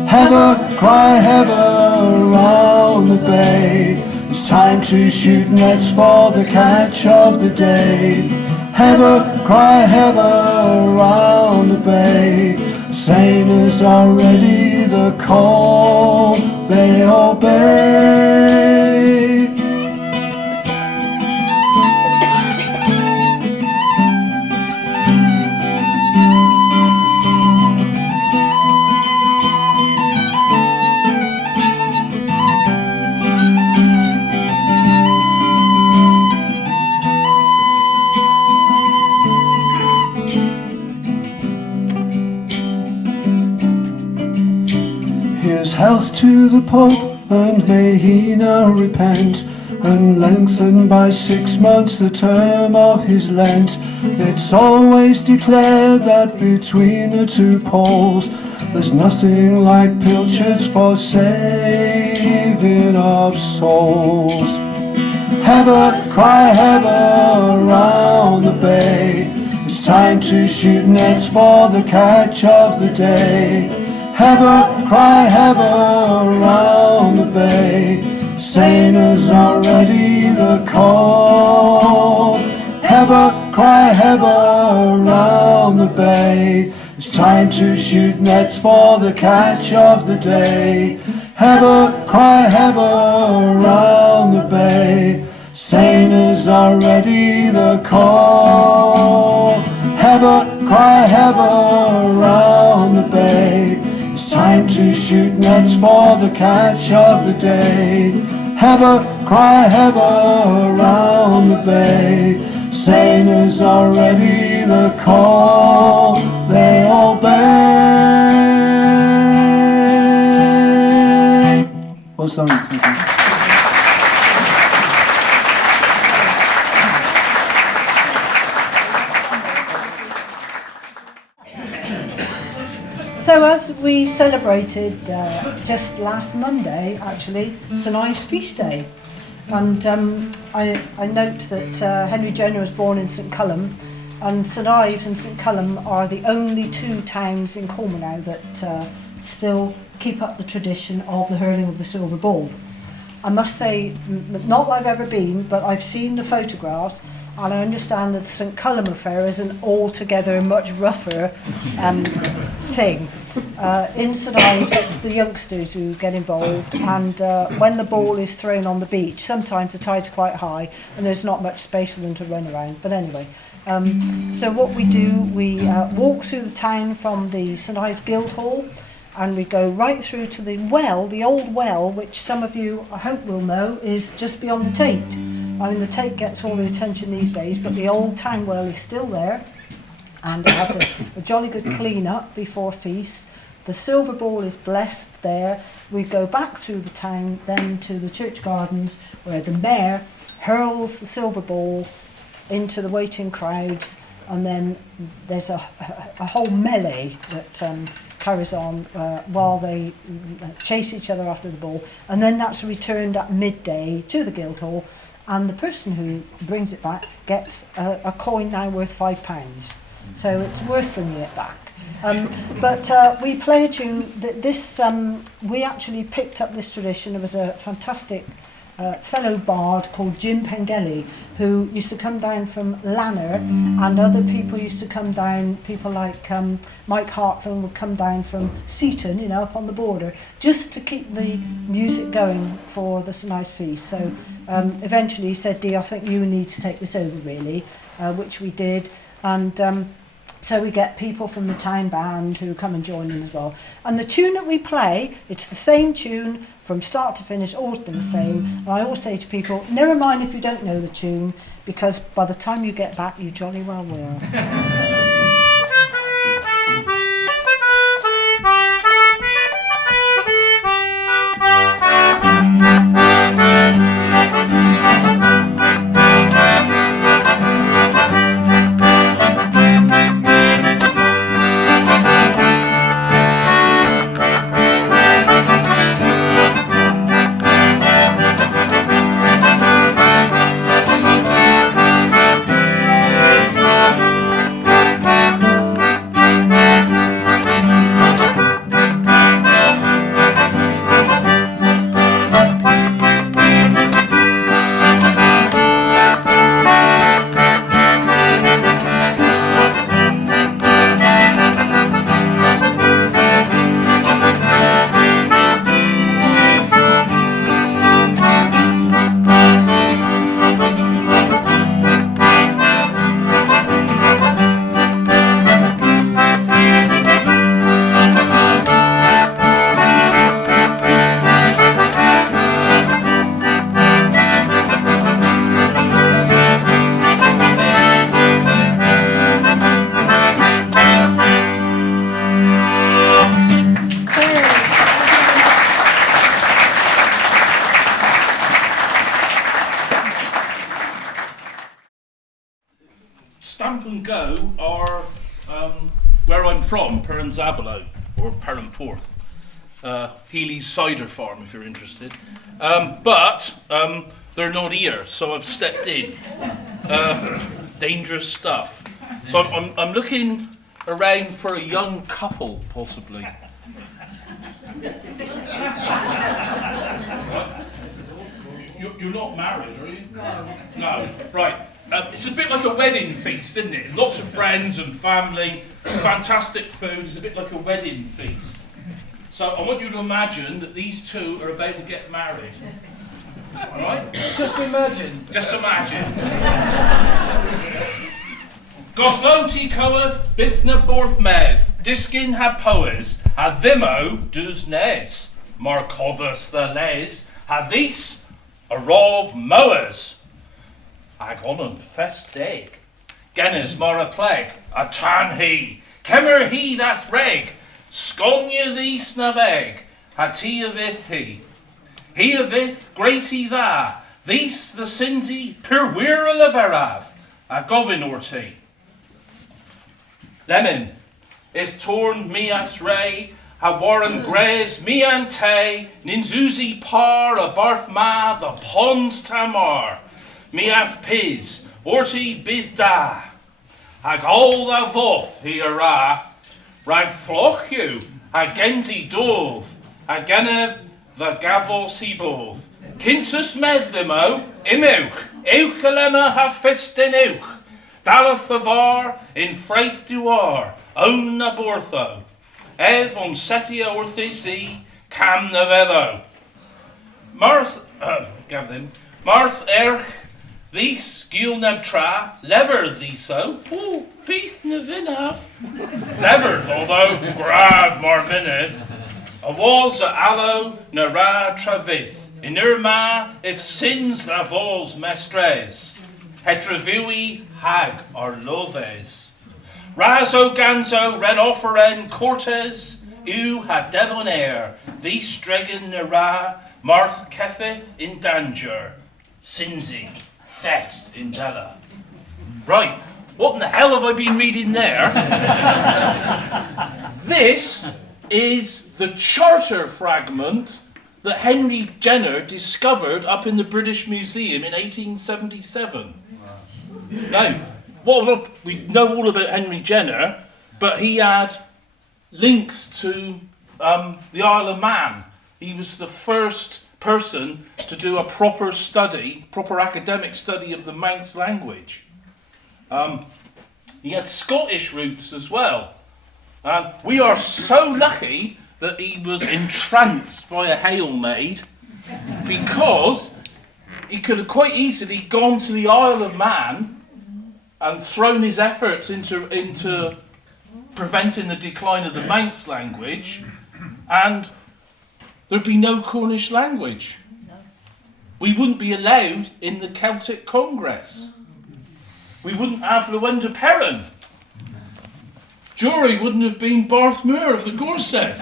Hever, cry hever around the bay. It's time to shoot nets for the catch of the day. Hever, cry hever around the bay. Sailors are ready, the call they obey. the Pope, and may he now repent, and lengthen by 6 months the term of his Lent. It's always declared that between the two poles there's nothing like pilchards for saving of souls. Heather, cry heather round the bay, it's time to shoot nets for the catch of the day. Heather, cry heather round the bay, sailors are ready the call. Heather, cry heather round the bay, it's time to shoot nets for the catch of the day. Heather, cry heather round the bay, sailors are ready the call. Heather, cry heather round the bay, it's time to shoot nets for the catch of the day. Heather, cry heather round the bay, sailors are ready the call. They obey. Well, sorry. So as we celebrated just last Monday, actually, St Ives Feast Day, and I note that Henry Jenner was born in St Cullum, and St Ives and St Cullum are the only two towns in Cornwall now that still keep up the tradition of the hurling of the silver ball. I must say, not that I've ever been, but I've seen the photographs, and I understand that the St Cullum affair is an altogether much rougher thing. In St Ives, it's the youngsters who get involved, and when the ball is thrown on the beach, sometimes the tide's quite high and there's not much space for them to run around. But anyway, so what we do, we walk through the town from the St Ives Guildhall, and we go right through to the well, the old well, which some of you, I hope, will know, is just beyond the Tate. I mean, the Tate gets all the attention these days, but the old town well is still there, and it has a jolly good clean-up before feast. The silver ball is blessed there. We go back through the town, then to the church gardens, where the mayor hurls the silver ball into the waiting crowds, and then there's a whole melee that carries on while they chase each other after the ball, and then that's returned at midday to the Guildhall, and the person who brings it back gets a coin now worth £5, so it's worth bringing it back. But we play a tune that we actually picked up this tradition. There was a fantastic fellow bard called Jim Pengelly, who used to come down from Lanner, and other people used to come down, people like Mike Hartland would come down from Seaton, you know, up on the border, just to keep the music going for the St Ives Feast. So eventually he said, Dee, I think you need to take this over, really, which we did, and so we get people from the town band who come and join in as well. And the tune that we play, it's the same tune from start to finish, always been the same. And I always say to people, never mind if you don't know the tune, because by the time you get back, you jolly well will. Stamp and Go are where I'm from, Perranzabulow, or Perranporth. Healy's cider farm, if you're interested. But they're not here, so I've stepped in. Dangerous stuff. So I'm looking around for a young couple, possibly. You're not married, are you? No. Right. It's a bit like a wedding feast, isn't it? Lots of friends and family, fantastic food. It's a bit like a wedding feast. So I want you to imagine that these two are about to get married. All right? Just imagine. Just imagine. Gosloti coeth bithna borthmev, diskin ha poes, ha thimo dus nes, markovus the les, ha these a rov moers. Agonon fest dag. Gennes mar a plague, a tan he, kemmer he that reg, sconia these na veg, ha ti avith he. He avith great he tha, these the sinzi pur wira leverav, a govin orti. Lemon is torn me as ray, ha warren graze me ante, ninzuzi par a barth ma the ponds tamar, me af piz, orti bith da, hag all the voth he ara, rag floch you, ha genzi dove, ha genev the gavel seaboth, kinsus medlimo, imuk, eukalema ha fistin euk. Daleth the var in fraith duar, own na bortho, ev on setia orthisi, cam na veddo. Marth erch, these gil neb tra, lever thiso, peath na vinav. Lever, although grav mar mineth, a was a aloe na ra travith, in ma if sins la vols mestres. Hetravui hag or loves. Razo ganzo ren offeren cortes, u ha debonair, these dregan nera, marth ketheth in danger, sinzi, theft in della. Right, what in the hell have I been reading there? This is the charter fragment that Henry Jenner discovered up in the British Museum in 1877. Now, we know all about Henry Jenner, but he had links to the Isle of Man. He was the first person to do a proper academic study of the Manx language. He had Scottish roots as well. We are so lucky that he was entranced by a Hayle maid, because he could have quite easily gone to the Isle of Man and thrown his efforts into preventing the decline of the Manx language, and there'd be no Cornish language. We wouldn't be allowed in the Celtic Congress. We wouldn't have Lwenda Perrin. Jory wouldn't have been Barth Moor of the Gorseth.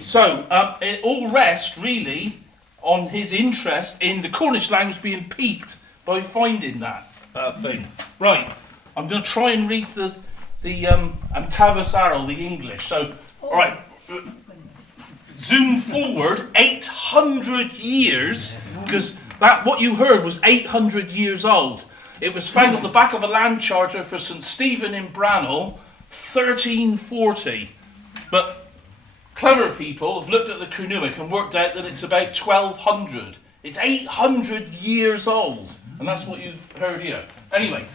So it all rests really on his interest in the Cornish language being piqued by finding that thing. Right, I'm going to try and read the Antavas Arrow, the English. So, all right, zoom forward 800 years, because what you heard was 800 years old. It was found on the back of a land charter for St Stephen in Brannel, 1340. But clever people have looked at the Cernunnos and worked out that it's about 1200. It's 800 years old, and that's what you've heard here. Anyway,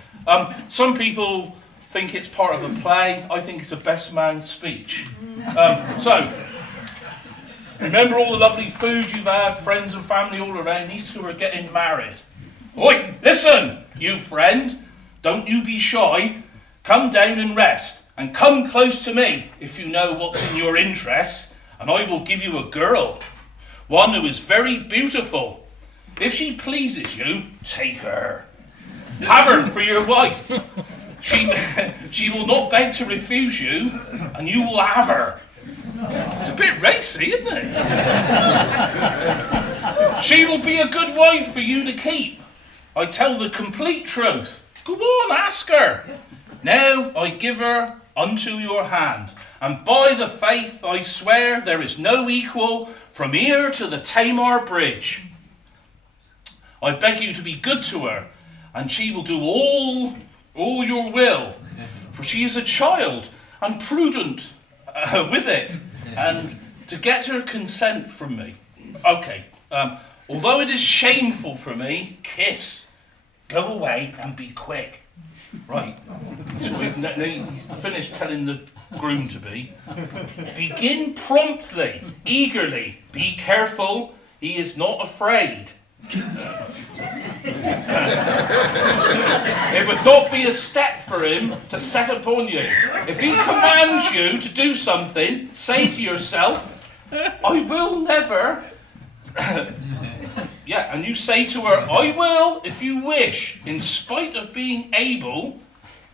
some people think it's part of a play. I think it's a best man's speech. So, remember all the lovely food you've had, friends and family all around. These two are getting married. Oi, listen, you friend. Don't you be shy. Come down and rest, and come close to me if you know what's in your interest, and I will give you a girl, one who is very beautiful. If she pleases you, take her. Have her for your wife. She will not beg to refuse you, and you will have her. It's a bit racy, isn't it? She will be a good wife for you to keep. I tell the complete truth. Go on, ask her. Now I give her unto your hand, and by the faith I swear there is no equal from here to the Tamar Bridge. I beg you to be good to her, and she will do all your will, for she is a child and prudent with it, and to get her consent from me. Okay, although it is shameful for me, kiss. Go away and be quick. Right. So he's finished telling the groom to be. Begin promptly, eagerly. Be careful, he is not afraid. It would not be a step for him to set upon you. If he commands you to do something, say to yourself, I will never. Yeah, and you say to her, I will if you wish. In spite of being able,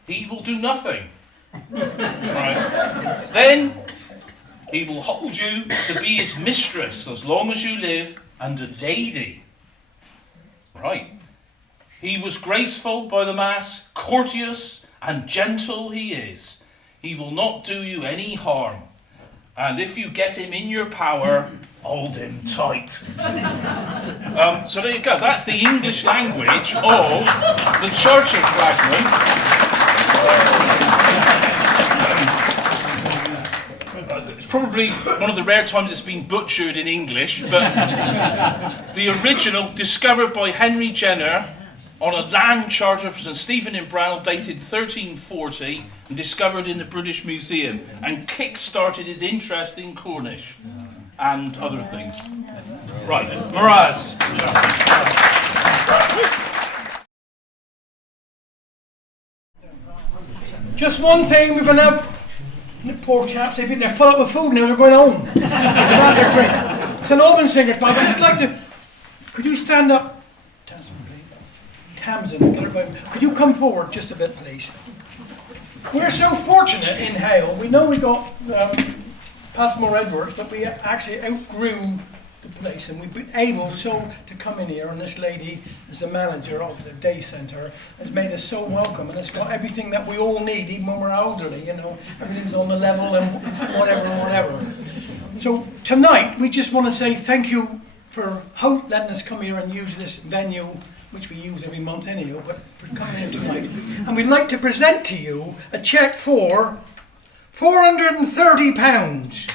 he will do nothing. Right. Then he will hold you to be his mistress as long as you live, and a lady. Right. He was graceful by the mass, courteous and gentle he is. He will not do you any harm. And if you get him in your power, hold him tight. So there you go. That's the English language of the Churchill fragment. It's probably one of the rare times it's been butchered in English, but the original, discovered by Henry Jenner on a land charter for St Stephen in Brownell, dated 1340, and discovered in the British Museum, and kick-started his interest in Cornish and other things. Right, Miraz. Just one thing, we're going to have the poor chaps, they've been there full up with food now, they're going home. They've had their drink. St Albans singers, but I'd just like to, could you stand up? Tamsin, could you come forward just a bit, please? We're so fortunate in Hayle. We know we got Passmore Edwards, but we actually outgrew the place, and we've been able to come in here, and this lady is the manager of the day centre, has made us so welcome, and it's got everything that we all need, even when we're elderly, you know, everything's on the level and whatever. So tonight, we just want to say thank you for letting us come here and use this venue, which we use every month anyhow, but for coming here tonight. And we'd like to present to you a cheque for £430.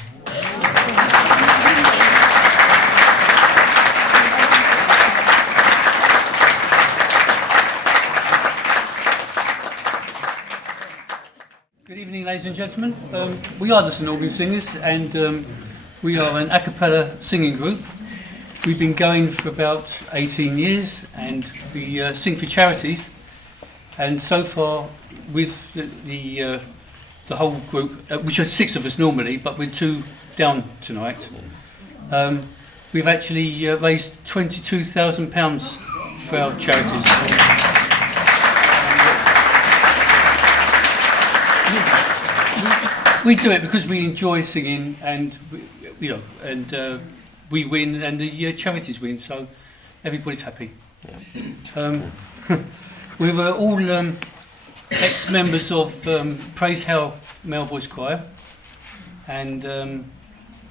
Good evening, ladies and gentlemen. We are the St Albans Singers, and we are an a cappella singing group. We've been going for about 18 years, and we sing for charities. And so far, with the whole group, which are 6 of us normally, but we're 2 down tonight, we've actually raised £22,000 for our charities. We do it because we enjoy singing, and we win, and the charities win, so everybody's happy. We were all ex-members of Praise Hayle Male Voice Choir, and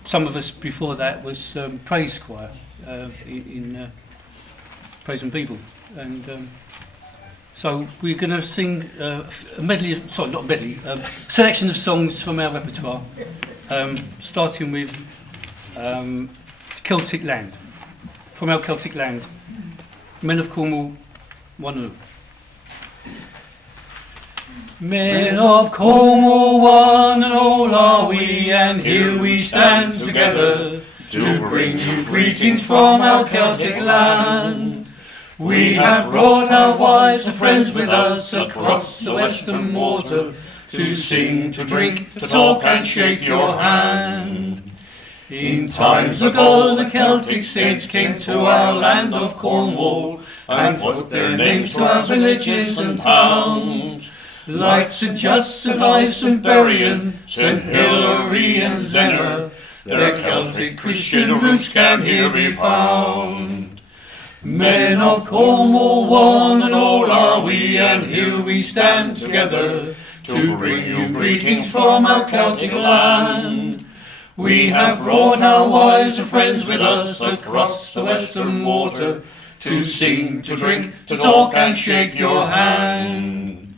some of us before that was Praise Choir in Praise and People, and so we're going to sing a selection of songs from our repertoire, starting with Celtic Land, from our Celtic Land, Men of Cornwall, 1-0. Men of Cornwall, one and all are we, and here we stand together to bring you greetings from our Celtic land. We have brought our wives and friends with us across the western water to sing, to drink, to talk and shake your hand. In times ago the Celtic saints came to our land of Cornwall and put their names to our villages and towns, like St Just, St Ives, St Berrien, St Hilary and Zennor. Their Celtic Christian roots can here be found. Men of Cornwall, one and all are we, and here we stand together to bring you greetings from our Celtic land. We have brought our wives and friends with us across the western water to sing, to drink, to talk and shake your hand.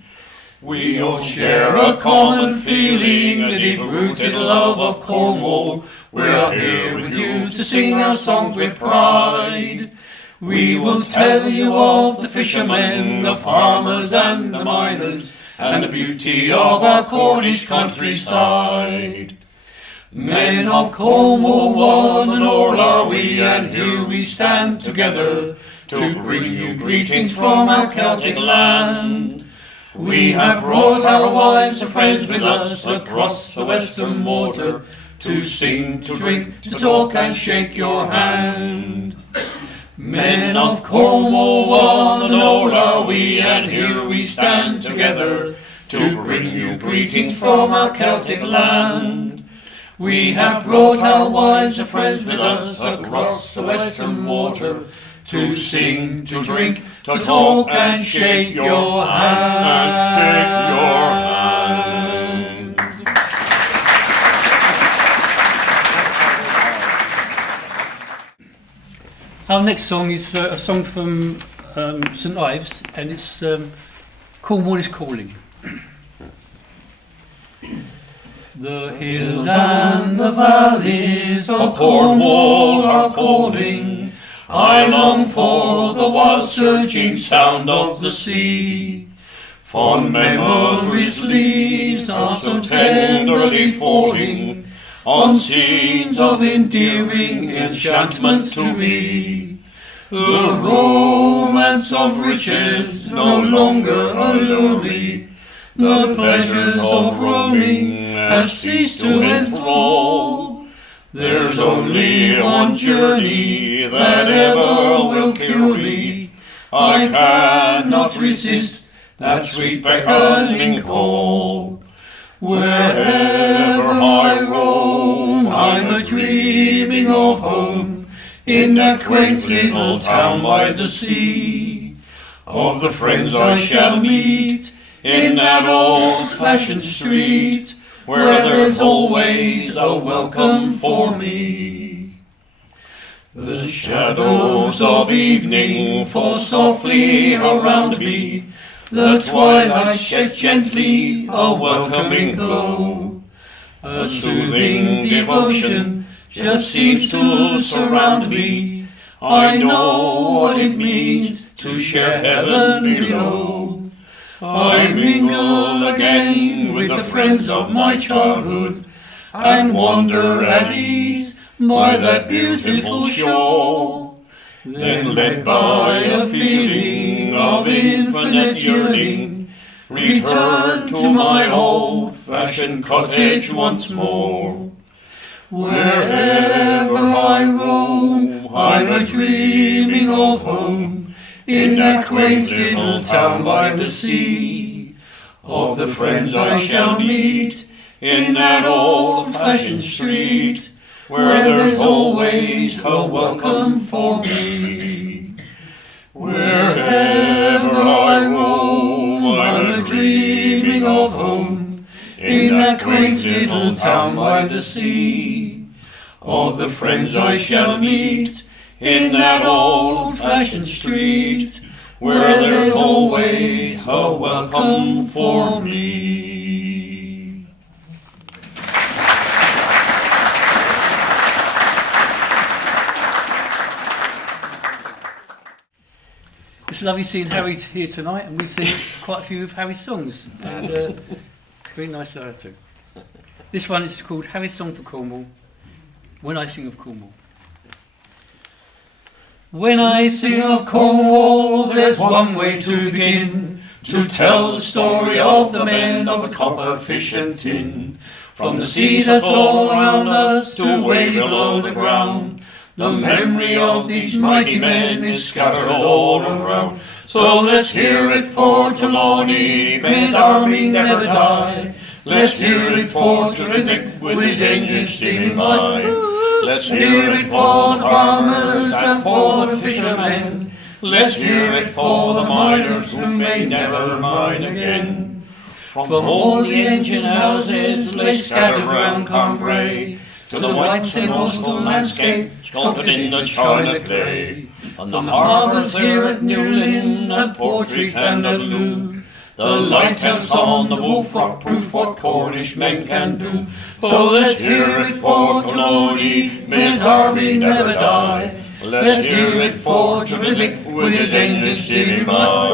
We all share a common feeling, a deep-rooted love of Cornwall. We are here with you to sing our songs with pride. We will tell you of the fishermen, the farmers and the miners, and the beauty of our Cornish countryside. Men of Cornwall, one and all are we, and here we stand together to bring you greetings from our Celtic land. We have brought our wives and friends with us across the western water to sing, to drink, to talk and shake your hand. Men of Cornwall, one and all are we, and here we stand together to bring you greetings from our Celtic land. We have brought our wives and friends with us across the western water to sing, to drink, to talk and shake your hand. Our next song is a song from St Ives, and it's Cornwall is Calling. The hills and the valleys of Cornwall are calling. I long for the wild surging sound of the sea. Fond memories' leaves are so tenderly falling on scenes of endearing enchantment to me. The romance of riches no longer allure me. The pleasures of roaming have ceased to enthrall. There's only one journey that ever will cure me. I cannot resist that sweet beckoning call. Wherever I roam, I'm a dreaming of home, in that quaint little town by the sea, of the friends I shall meet in that old-fashioned street, where there's always a welcome for me. The shadows of evening fall softly around me, the twilight sheds gently a welcoming glow. A soothing devotion just seems to surround me. I know what it means to share heaven below. I mingle again with the friends of my childhood, and wander at ease by that beautiful shore. Then, led by a feeling of infinite yearning, return to my old-fashioned cottage once more. Wherever I roam, I'm a dreaming of home, in that quaint little town by the sea, of the friends I shall meet in that old-fashioned street, where there's always a welcome for me. Wherever I roam, I'm a dreaming of home, in that quaint little town by the sea, of the friends I shall meet in that old-fashioned street, where there's always a welcome for me. It's lovely seeing Harry here tonight, and we sing quite a few of Harry's songs, and very nice to have too. This one is called Harry's Song for Cornwall, When I Sing of Cornwall. When I sing of Cornwall, there's one way to begin, to tell the story of the men of the copper, fish and tin. From the sea that's all around us to way below the ground, the memory of these mighty men is scattered all around. So let's hear it for Trelawney, may his army never die. Let's hear it for Trevithick, with his engines steaming by. Let's hear it for the farmers and for the fishermen, Let's hear it for the miners who may never mine again. From all the engine houses lay scattered round Cambrai, to the white and coastal landscape sculpted in the china clay. On the harbours here at Newlyn, at Portreath and at Loo, the lighthouse on the Wolf Rock proof what Cornish men can do. So let's hear it for Trelawney, may his army never die. Let's hear it for Trevithick with his engines steaming by.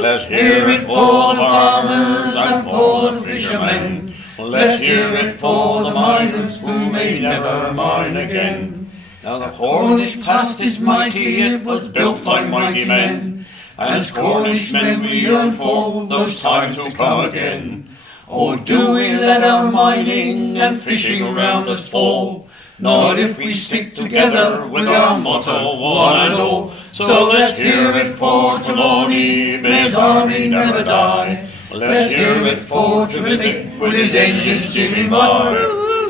Let's hear it for the farmers and for the fishermen. Let's hear it for the miners who may never mine again. Now the Cornish past is mighty, it was built by mighty men. As Cornish men we yearn for those times to come again. Oh, do we let our mining and fishing around us fall? Not if we stick together with our motto, one and all. So let's hear it for Trelawney, may his army never die. Let's hear it for Trevithick with his engines steaming by.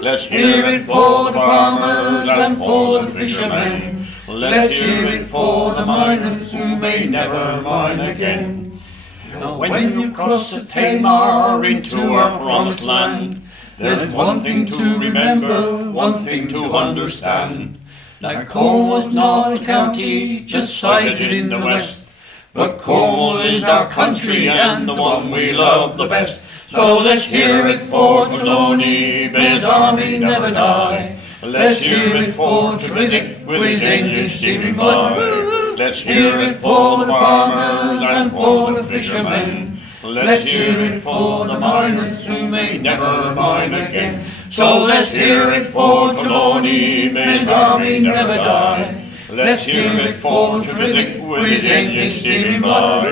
Let's hear it for the farmers and for the fishermen. Let's hear it for the miners who may never mine again. Now when you cross the Tamar into our promised land, there's one thing to remember, one thing to understand. That Cornwall's not a county just sited in the west, but Cornwall is our country and the one we love the best. So let's hear it for Trelawney, may his army never die. Let's hear it for Trevithick with his engines steaming by. Let's hear it for the farmers and for the fishermen. Let's hear it for the miners who may never mine again. So let's hear it for Trelawney, may his army never die. Let's hear it for Trevithick with his engines steaming by.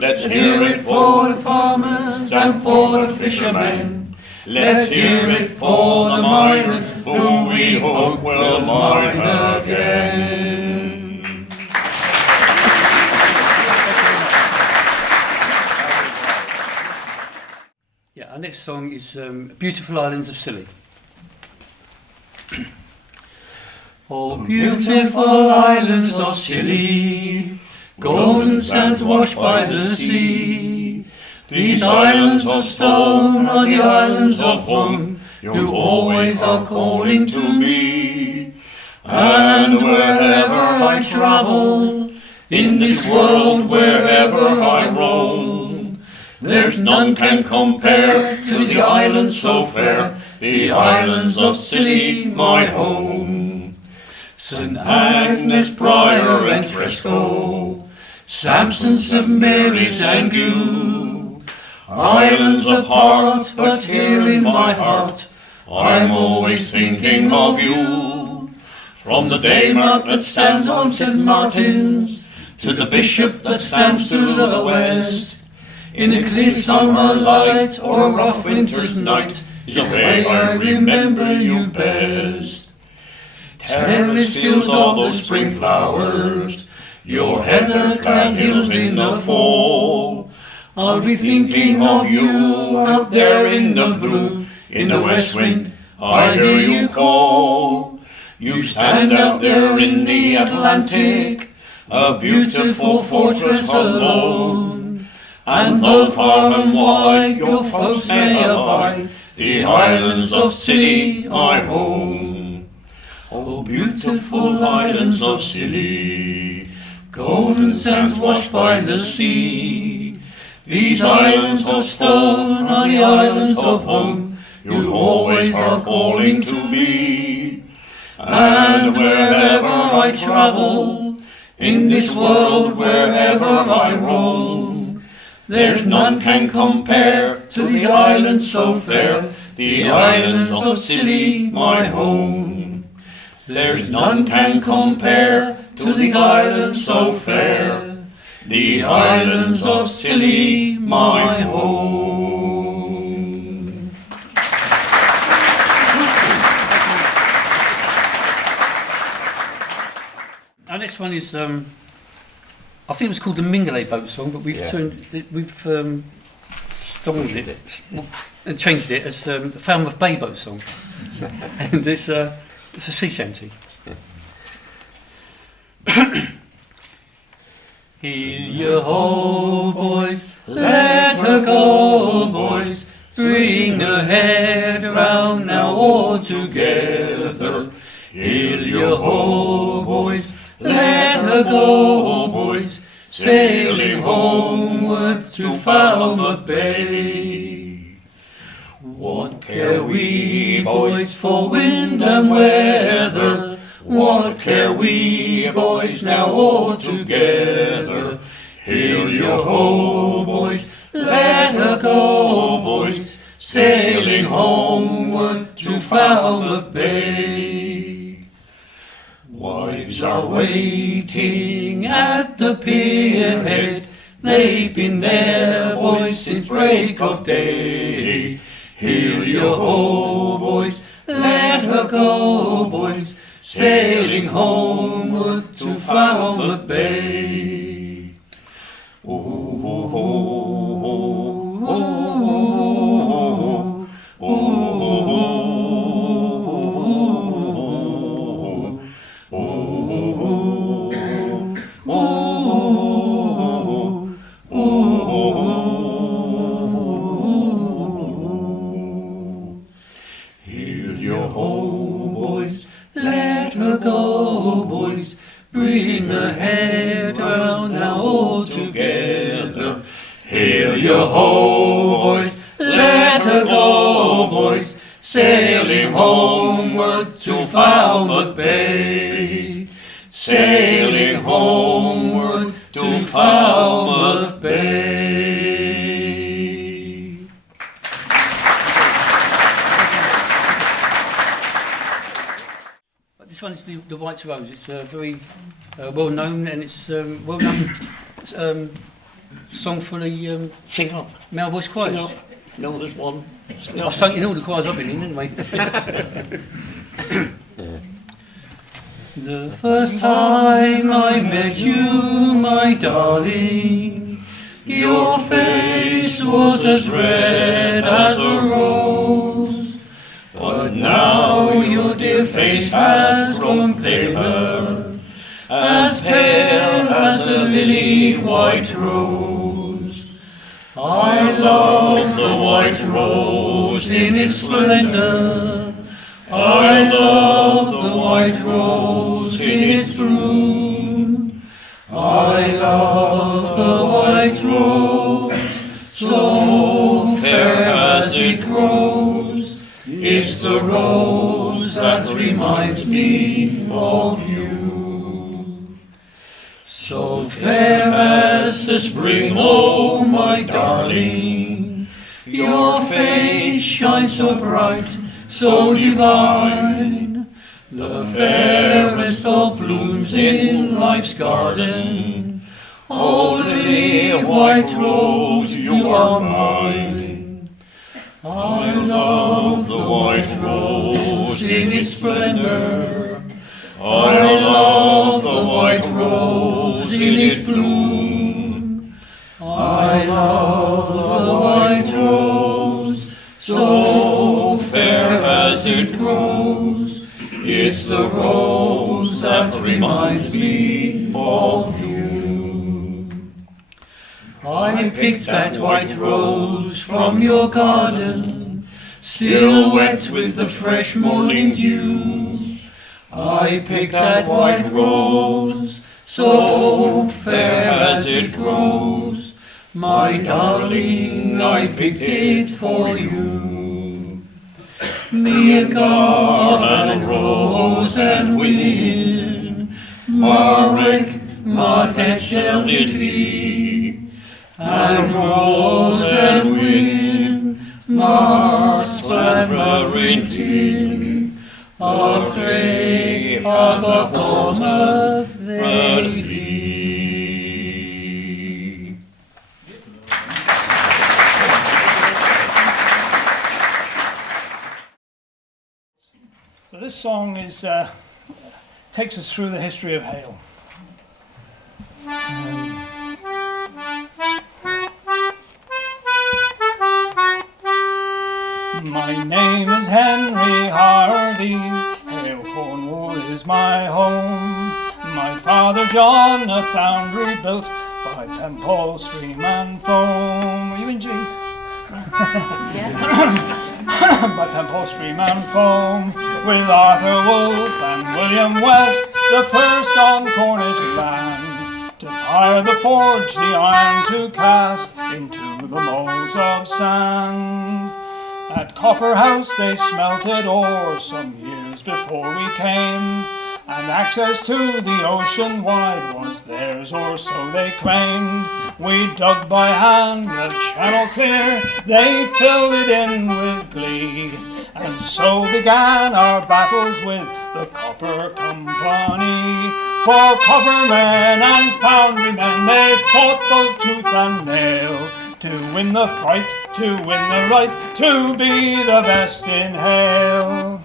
Let's hear it for the farmers and for the fishermen. Let's hear it for the miners who we hope will mine again. Yeah, our next song is Beautiful Islands of Scilly. Oh, beautiful islands of Scilly, golden sands washed by the sea. These islands of stone are the islands of home, you always are calling to me. And wherever I travel, in this world wherever I roam, there's none can compare to the islands so fair, the islands of Scilly, my home. St. Agnes, Briar and Tresco, Sampson, St. Mary's and Gew, islands apart, but here in my heart, I'm always thinking of you. From the Daymark that stands on St. Martin's, to the Bishop that stands to the west, in a clear summer light or a rough winter's night, is the way I remember you best. Terrace fields of the spring flowers, your heather-clad hills in the fall, I'll be thinking of you out there in the blue, in the west wind, I hear you call. You stand out there in the Atlantic, a beautiful fortress alone, and though far and wide your folks may abide, the islands of Scilly, my home. Oh, beautiful islands of Scilly, golden sands washed by the sea. These islands of stone are the islands of home, you always are calling to me. And wherever I travel, in this world wherever I roam, there's none can compare to the islands so fair, the islands of Scilly, my home. There's none can compare to the islands so fair, the islands of Scilly, my home. Our next one is, I think it was called the Mingulay Boat Song, but we've stoned it and changed it as the Falmouth Bay Boat Song. And it's a sea shanty. Heel-yo-ho, boys, let her go, boys. Bring her head round now all together. Heel-yo-ho, boys, let her go, boys. Sailing homeward to Falmouth Bay. What care we, boys, for wind and weather? What care we, boys, now all together? Heel-yo-ho, boys, let her go, boys. Sailing homeward to Falmouth Bay. Wives are waiting at the pier head. They've been there, boys, since break of day. Heel-yo-ho, boys, let her go, boys. Sailing homeward to Falmouth Bay. Heel-yo-ho, boys, let her go, boys. Bring her head round now all together. Heel-yo-ho, boys, let her go, boys. Sailing homeward to Falmouth Bay. Sailing homeward to Falmouth Bay. This one's the White Rose. It's very well known, and it's well known song for the Sing up. male voice choirs. Sing up. No, there's one. I've sung in all the choirs I've been in, anyway. The first time I met you, my darling, your face was as red as a rose. But now your dear face has grown paler, as pale as a lily white rose. I love the white rose in its splendor. I love the white rose in its bloom. I love the white rose, so fair as it grows. It's the rose that reminds me of you. So fair as the spring, oh my darling, your face shines so bright, so divine, the fairest of blooms in life's garden. Oh, lily white rose, you are mine. I love the white rose in its splendor. I love the white rose in its bloom. I love the white rose, so fair as it grows. It's the rose that reminds me of you. I picked that white rose from your garden, still wet with the fresh morning dew. I picked that white rose, so fair as it grows. My darling, I picked it for you. Me a garland, rose and wind, Marek, Martek shall it be. And rose and wind, Mars, Labyrinthine, a three of the Thomas they be. So this song is takes us through the history of Hayle. My name is Henry Hardy, Hayle Cornwall is my home. My father John a foundry built, by Pempole stream and foam. Are you in G? By Pempole stream and foam, with Arthur Wolfe and William West, the first on Cornish land, to fire the forge, the iron to cast into the moulds of sand. At Copperhouse they smelted ore some years before we came, and access to the ocean wide was theirs, or so they claimed. We dug by hand the channel clear, they filled it in with glee, and so began our battles with the Copper Company. For coppermen and foundrymen they fought both tooth and nail, to win the fight, to win the right, to be the best in Hayle.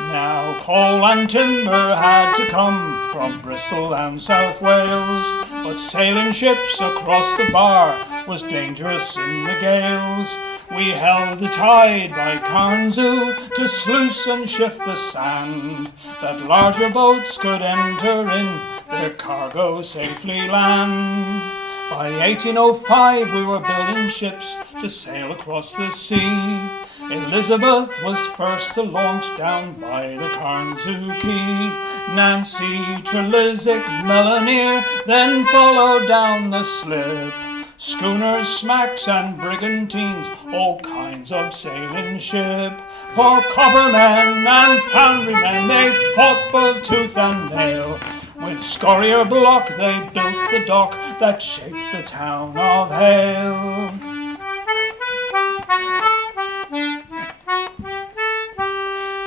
Now coal and timber had to come from Bristol and South Wales, but sailing ships across the bar was dangerous in the gales. We held the tide by Carnsoo to sluice and shift the sand, that larger boats could enter in their cargo safely land. By 1805 we were building ships to sail across the sea. Elizabeth was first to launch down by the Carnsoo Quay. Nancy, Trelizzick, Melanier then followed down the slip. Schooners, smacks and brigantines, all kinds of sailing ship. For coppermen and foundrymen they fought both tooth and nail. With scoria block they built the dock that shaped the town of Hayle.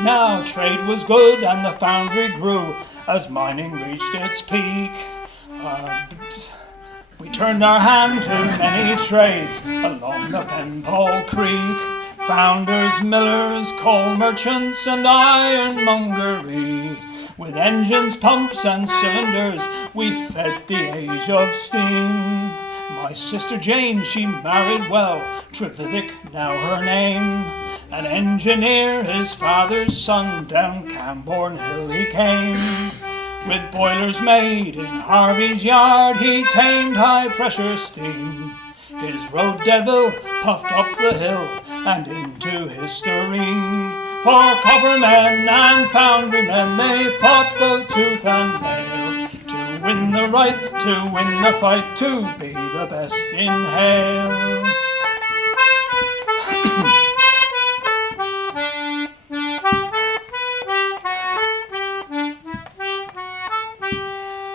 Now trade was good and the foundry grew as mining reached its peak. We turned our hand to many trades along the Pempole Creek. Founders, millers, coal merchants and ironmongery. With engines, pumps and cylinders we fed the age of steam. My sister Jane, she married well, Trevithick now her name. An engineer, his father's son, down Camborne Hill he came. With boilers made in Harvey's yard, he tamed high-pressure steam. His road devil puffed up the hill and into history. For coppermen and foundrymen they fought both tooth and nail, to win the right, to win the fight, to be the best in Hayle.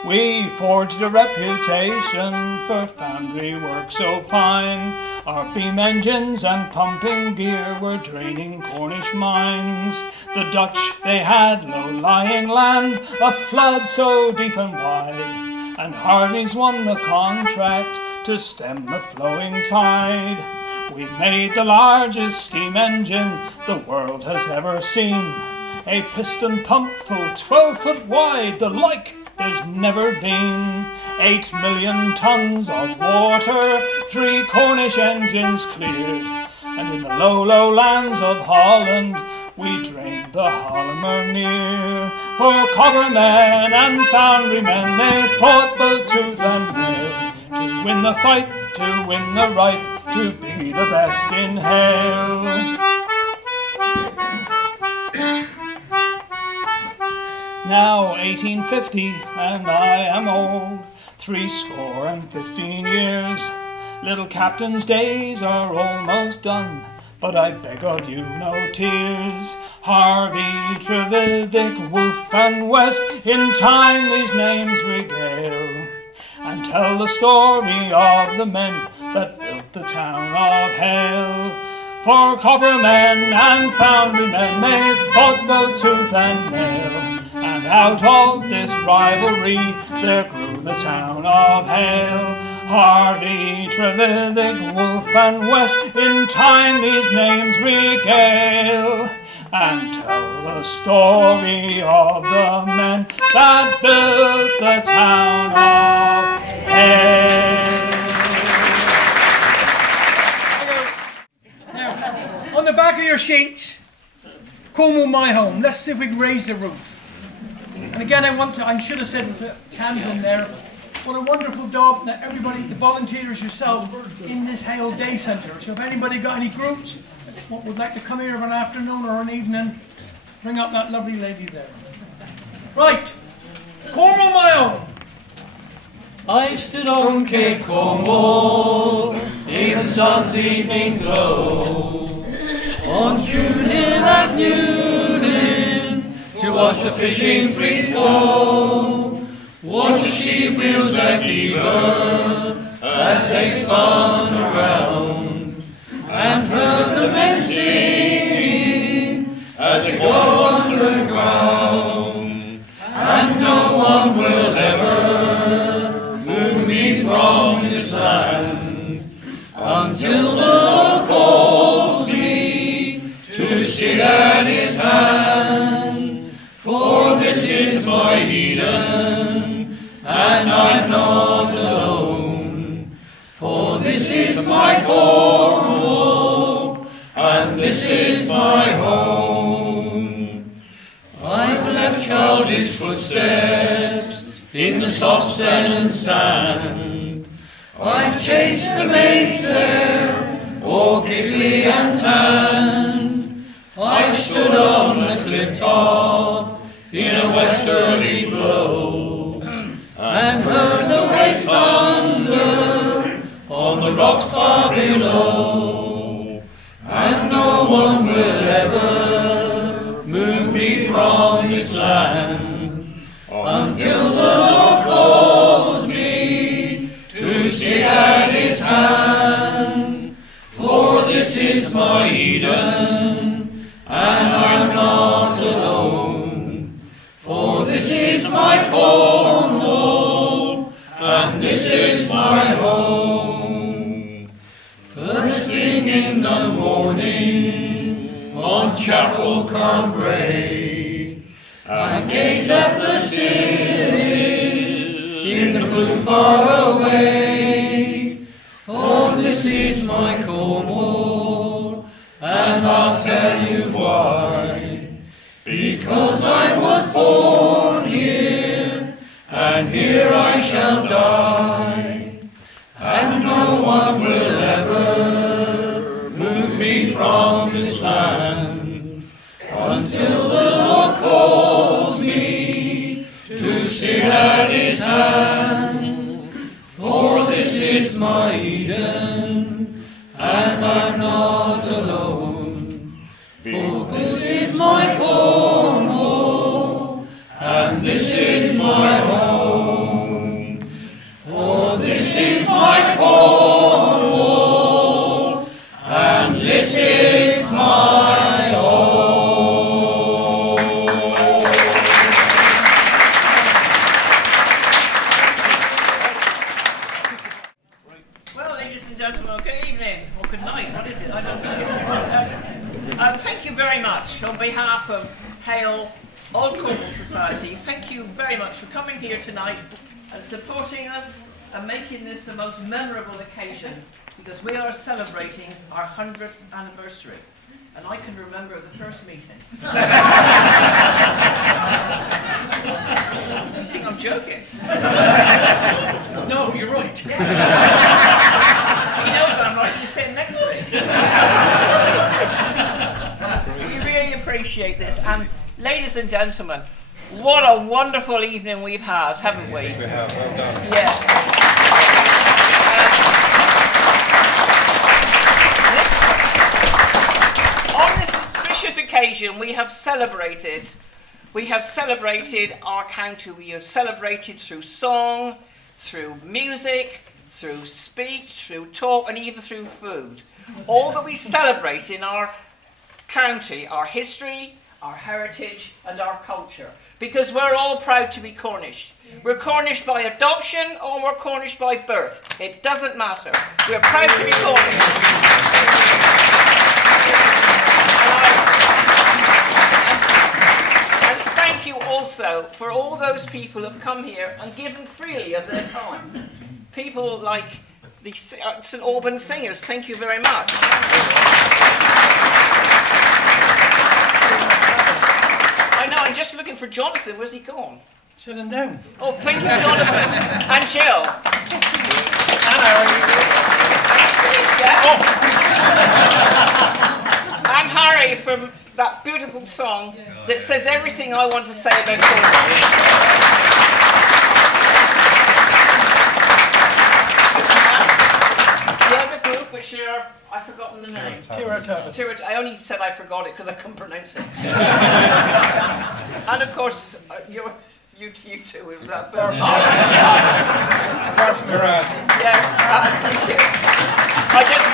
We forged a reputation for foundry work so fine. Our beam engines and pumping gear were draining Cornish mines. The Dutch, they had low-lying land, a flood so deep and wide, and Harvey's won the contract to stem the flowing tide. We made the largest steam engine the world has ever seen, a piston pump full 12 foot wide, the like there's never been. 8 million tons of water 3 Cornish engines cleared, and in the low lands of Holland we drained the Haarlemmermeer. For coppermen and foundrymen they fought both tooth and nail, to win the fight, to win the right, to be the best in Hayle. Now 1850 and I am old, 65 years. Little captain's days are almost done, but I beg of you no tears. Harvey, Trevithick, Wolfe and West, in time these names regale, and tell the story of the men that built the town of Hayle. For coppermen and foundrymen they fought both tooth and nail, and out of this rivalry there grew the town of Hayle. Harvey, Trevithick, Wolfe and West, in time these names regale, and tell the story of the men that built the town of Hayle. Now, on the back of your sheets, Cornwall, my home. Let's see if we can raise the roof. And again, I should have said Cam's in there. What a wonderful job that everybody, the volunteers yourself, in this Hayle Day Centre. So if anybody got any groups what would like to come here for an afternoon or an evening, bring up that lovely lady there. Right, Cornwall my own. I stood on Cape Cornwall in the sun's evening glow, on June Hill at Newlyn, to watch the fishing fleets go, watch the sheep wheels at Beaver as they spun around, and heard the men singing as they go underground, and no one will ever move me from this land until the Lord calls me to sit at his hand. For this is my Eden, and I'm not alone. For this is my Cornwall, and this is my home. I've left childish footsteps in the soft sand and sand. I've chased the maids there, all giggly and tanned. I've stood on the cliff top in a westerly blow, and heard the waves thunder on the rocks far below. And no one will ever move me from this land until the Lord calls me to sit at his hand. For this is my Eden, and I'm not alone. For this is my Cornwall, and this is my home. First thing in the morning on Chapel Cambrai, I gaze at the cities in the blue far away. For this is my Cornwall, and I'll tell you why. Because I was born here, and here I shall die. And no one will ever move me from this land until the Lord calls me to sit at his hand. For this is my Eden, and I'm not alone. For this is my Cornwall, and this is my home. For this is my Cornwall, and this is my home. Well, ladies and gentlemen, good evening, or good night, what is it? I don't know. Thank you very much on behalf of Hayle Old Cornwall Society. Thank you very much for coming here tonight and supporting us and making this the most memorable occasion, because we are celebrating our 100th anniversary. And I can remember the first meeting. You think I'm joking? No, you're right. He knows I'm right, he's sitting next to me. We really appreciate this. And ladies and gentlemen, what a wonderful evening we've had, haven't we? Yes, we have. Well done. Yes. On this auspicious occasion, we have celebrated our county. We have celebrated through song, through music, through speech, through talk, and even through food. All that we celebrate in our county, our history, our heritage, and our culture. Because we're all proud to be Cornish. We're Cornish by adoption, or we're Cornish by birth. It doesn't matter. We're proud to be Cornish. And thank you also for all those people who have come here and given freely of their time. People like the St Albans Singers, thank you very much. I know I'm I'm just looking for Jonathan. Where's he gone? Sitting down. Oh, thank you, Jonathan. And Jill. And Harry. And Harry from that beautiful song that says everything I want to say about Cornwall. The other group, which are, I've forgotten the name. I only said I forgot it because I couldn't pronounce it. And of course, you two with that bird. Yes, thank you. I just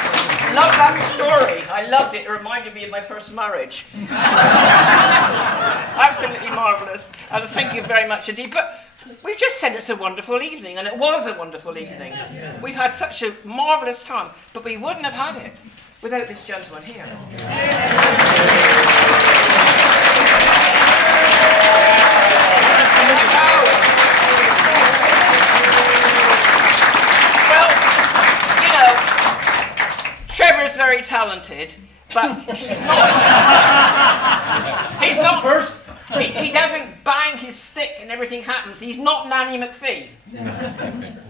love that story. I loved it. It reminded me of my first marriage. Absolutely marvellous. And thank you very much indeed. But we've just said it's a wonderful evening, and it was a wonderful evening. We've had such a marvellous time, but we wouldn't have had it without this gentleman here. Well, you know, Trevor's very talented, but he's not. He's not. First. He doesn't bang his stick and everything happens. He's not Nanny McPhee.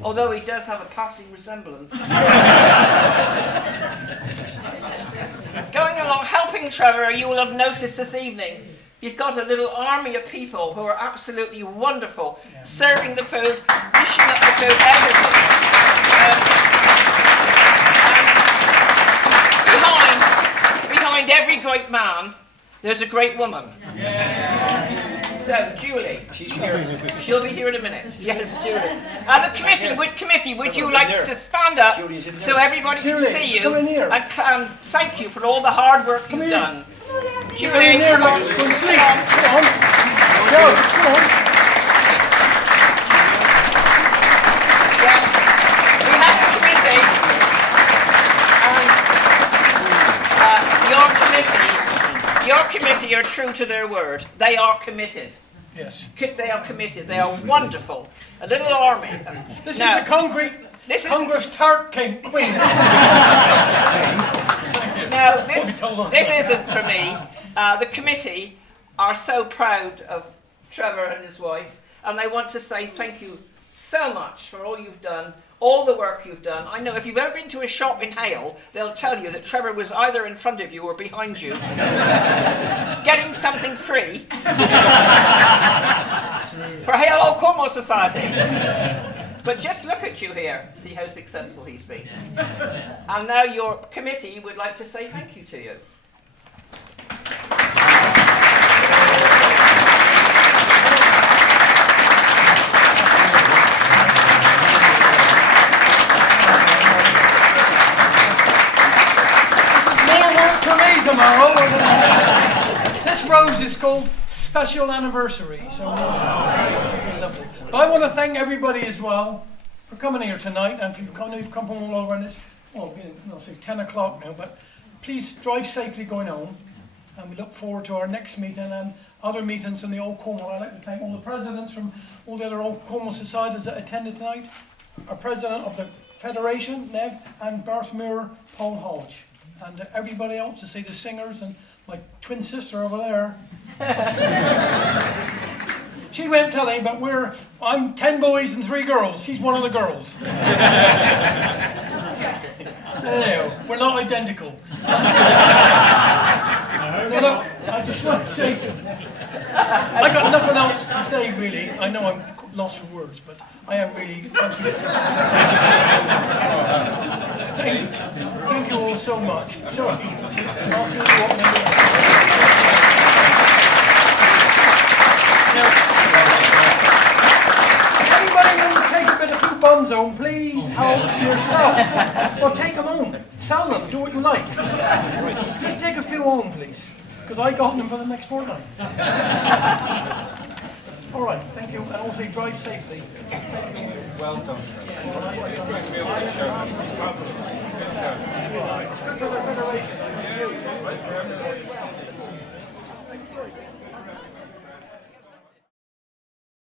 Although he does have a passing resemblance. Going along, helping Trevor, you will have noticed this evening, he's got a little army of people who are absolutely wonderful, serving the food, dishing up the food, everything. Behind every great man, there's a great woman. So, Julie. She's here. She'll be here in a minute. Yes, Julie. And the committee, would you like to stand up so everybody can see you and thank you for all the hard work you've done? Julie, come on. Come on. Go, come on. Yes. We have a committee. And your committee are true to their word. They are committed. Yes. They are committed. They are wonderful. A little army. This is a concrete Congress tart king queen. Now, this isn't for me. The committee are so proud of Trevor and his wife, and they want to say thank you so much for all you've done, all the work you've done. I know if you've ever been to a shop in Hayle, they'll tell you that Trevor was either in front of you or behind you, getting something free for Hayle Old Cornwall Society. But just look at you here, see how successful he's been. And now your committee would like to say thank you to you. Tomorrow. This rose is called Special Anniversary. So, but I want to thank everybody as well for coming here tonight, and for you've come from all over. And it's 10 o'clock now, but please drive safely going home, and we look forward to our next meeting and other meetings in the Old Cornwall. I'd like to thank all the presidents from all the other Old Cornwall societies that attended tonight. Our president of the Federation, Nev, and Garthmuir, Paul Hodge. And everybody else, to see the singers and my twin sister over there. She went telling, but I'm 10 boys and 3 girls. She's one of the girls. Anyhow, we're not identical. Look, I just want to say, I got nothing else to say really. I know I'm lost for words, but I am really. Thank you all so much. Sorry. Anybody want to take a bit of few buns home, please help yourself. Or take them home. Sell them. Do what you like. Just take a few home, please. Because I got them for the next fortnight. All right, thank you, and also drive safely. Thank you. Well done.